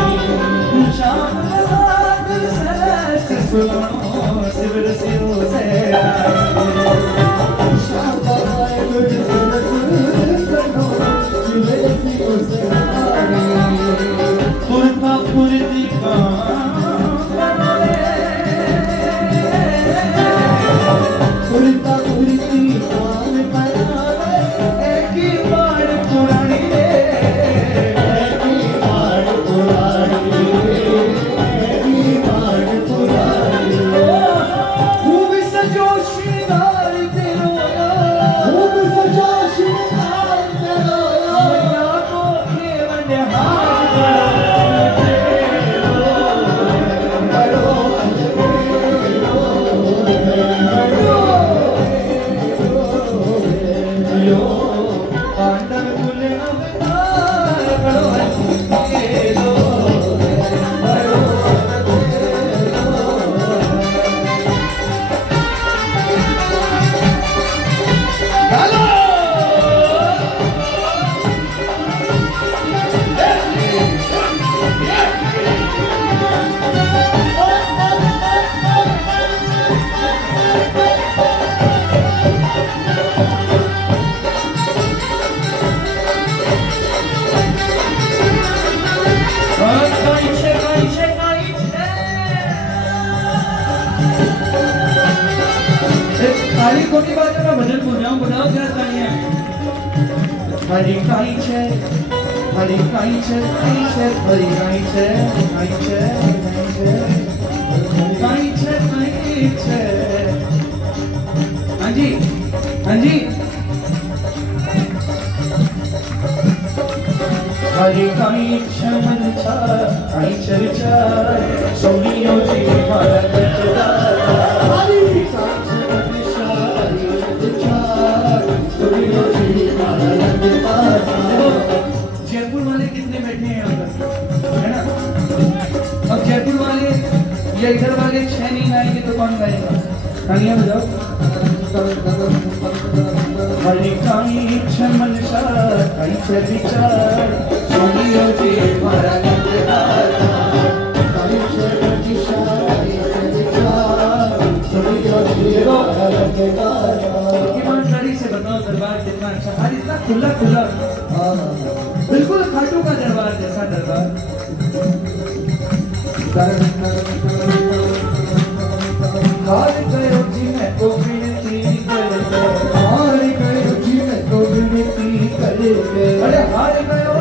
श्याम बहादुर शिवरसियों से पुरखा पुरती का पुरता पुरती कान बनावे, एक ही बार पुरानी रे, एक ही बार पुरानी रे, एक ही बार पुरानी रे, खूब सजो श्रृंगार तेरो ताली कोनी बात है, मैं भजन बोल रहा हूँ, बताओ क्या तालियां। हरी काई छे, हरी काई छे, काई छे, हरी काई छे, काई छे, काई छे, काई छे। हाँ जी, हाँ जी। हरी काई छे मन छा, काई छे विचार, सोनियो जी मारा कटदा। हरी काई छे मन छा, काई छे विचार, सोनियो जी मारा कटदा। जयपुर वाले कितने बैठे हैं यहाँ पर, है ना? अब जयपुर वाले या इधर वाले छह नहीं गाएंगे तो कौन गाएगा? तालियां बजाओ। हरी काई छे मन छा, काई छे विचार, सोनियो जी मारा कटदा। काई छे मन छा, काई छे विचार, सोनियो जी मारा कटदा। ईमानदारी से बताओ दरबार कितना अच्छा, आज इतना खुला खुला, बिल्कुल खाटू का दरबार जैसा दरबार। हार गयो जी मैं तो विनती करके, हार गयो जी मैं तो विनती करके, अरे हार गयो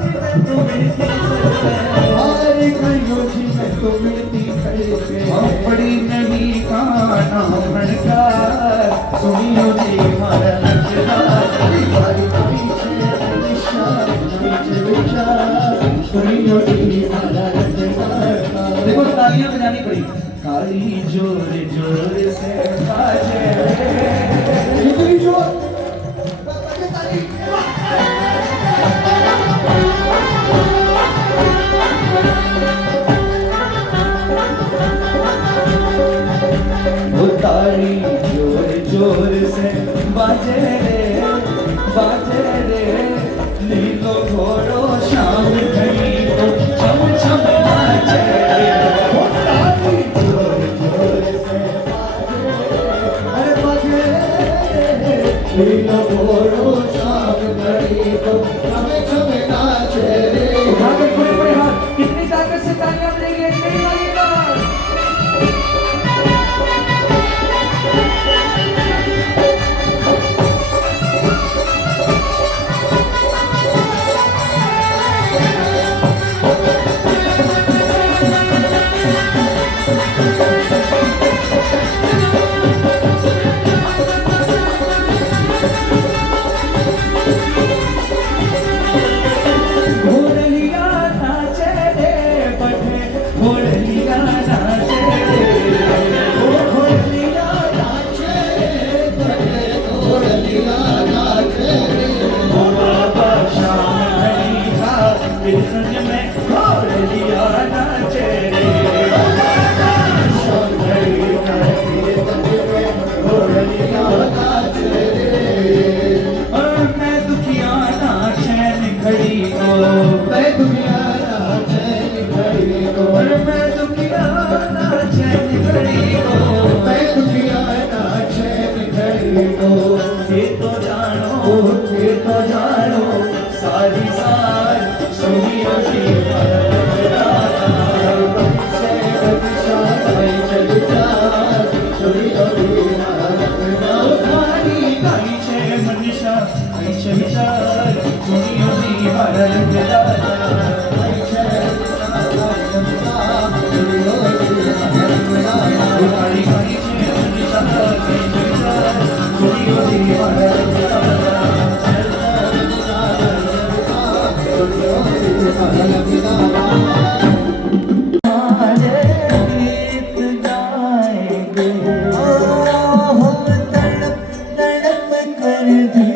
जी मैं तो विनती करके, हार गयो जी मैं तो विनती करके। पड़ी नहीं काना भड़कार, सुनियो जी मारा लगदा। हरी काई छे विचार, काई छे विचार, सुनियो जी मारा लगदा। देखो तालियां बजानी पड़ी। काली जोर जोर से बाजे, इतनी जोर बाजे ताली। वो ताली जोर जोर से बाजे रे, बाजे रे। नीलो घोड़ो शाम घड़ी को छम छम नाचे रे। वो ताली जोर जोर से बाजे रे, नीलो घोड़ो शाम घड़ी को छम छम नाचे रे। उठा के पूरे पूरे हाथ, कितनी ताकत से तालियां बजेंगी नहीं लगेगा। घोड़लिया नाचे रे बटे, घोड़लिया नाचे रे, ओ घोड़लिया नाचे रे बटे, घोड़लिया नाचे रे। ओ बाबा शाम घड़ी का कृष्ण में घोड़लिया नाचे रे, शाम घड़ी का कृष्ण में घोड़लिया नाचे रे। और मैं दुखिया ना चैन घड़ी को, मैं दुखिया ना चैन घड़ी को, और मैं दुखिया ना चैन घड़ी को, मैं दुखिया ना चैन घड़ी को। ये तो जानो सारी सार, सुनियो जी मारा लगदा। से विचार, चल चार, सुनियो जी मारा लगदा। हरी काई छे मन छा, काई छे विचार, सुनियो जी मारा लगदा। काई छे विचार, सुनियो जी मारा लगदा। हरी काई छे मन छा, काई छे विचार, सुनियो जी मारा लगदा। गीत गाएंगे हम तड़प तड़प कर भी,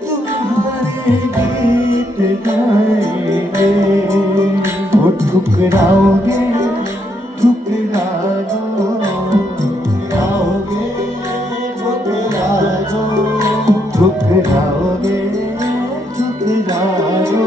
तुम्हारे गीत गाएंगे। वो ठुकराओगे ठुकरा दो, आओगे ठुकरा दो, ठुकराओगे ठुकरा दो।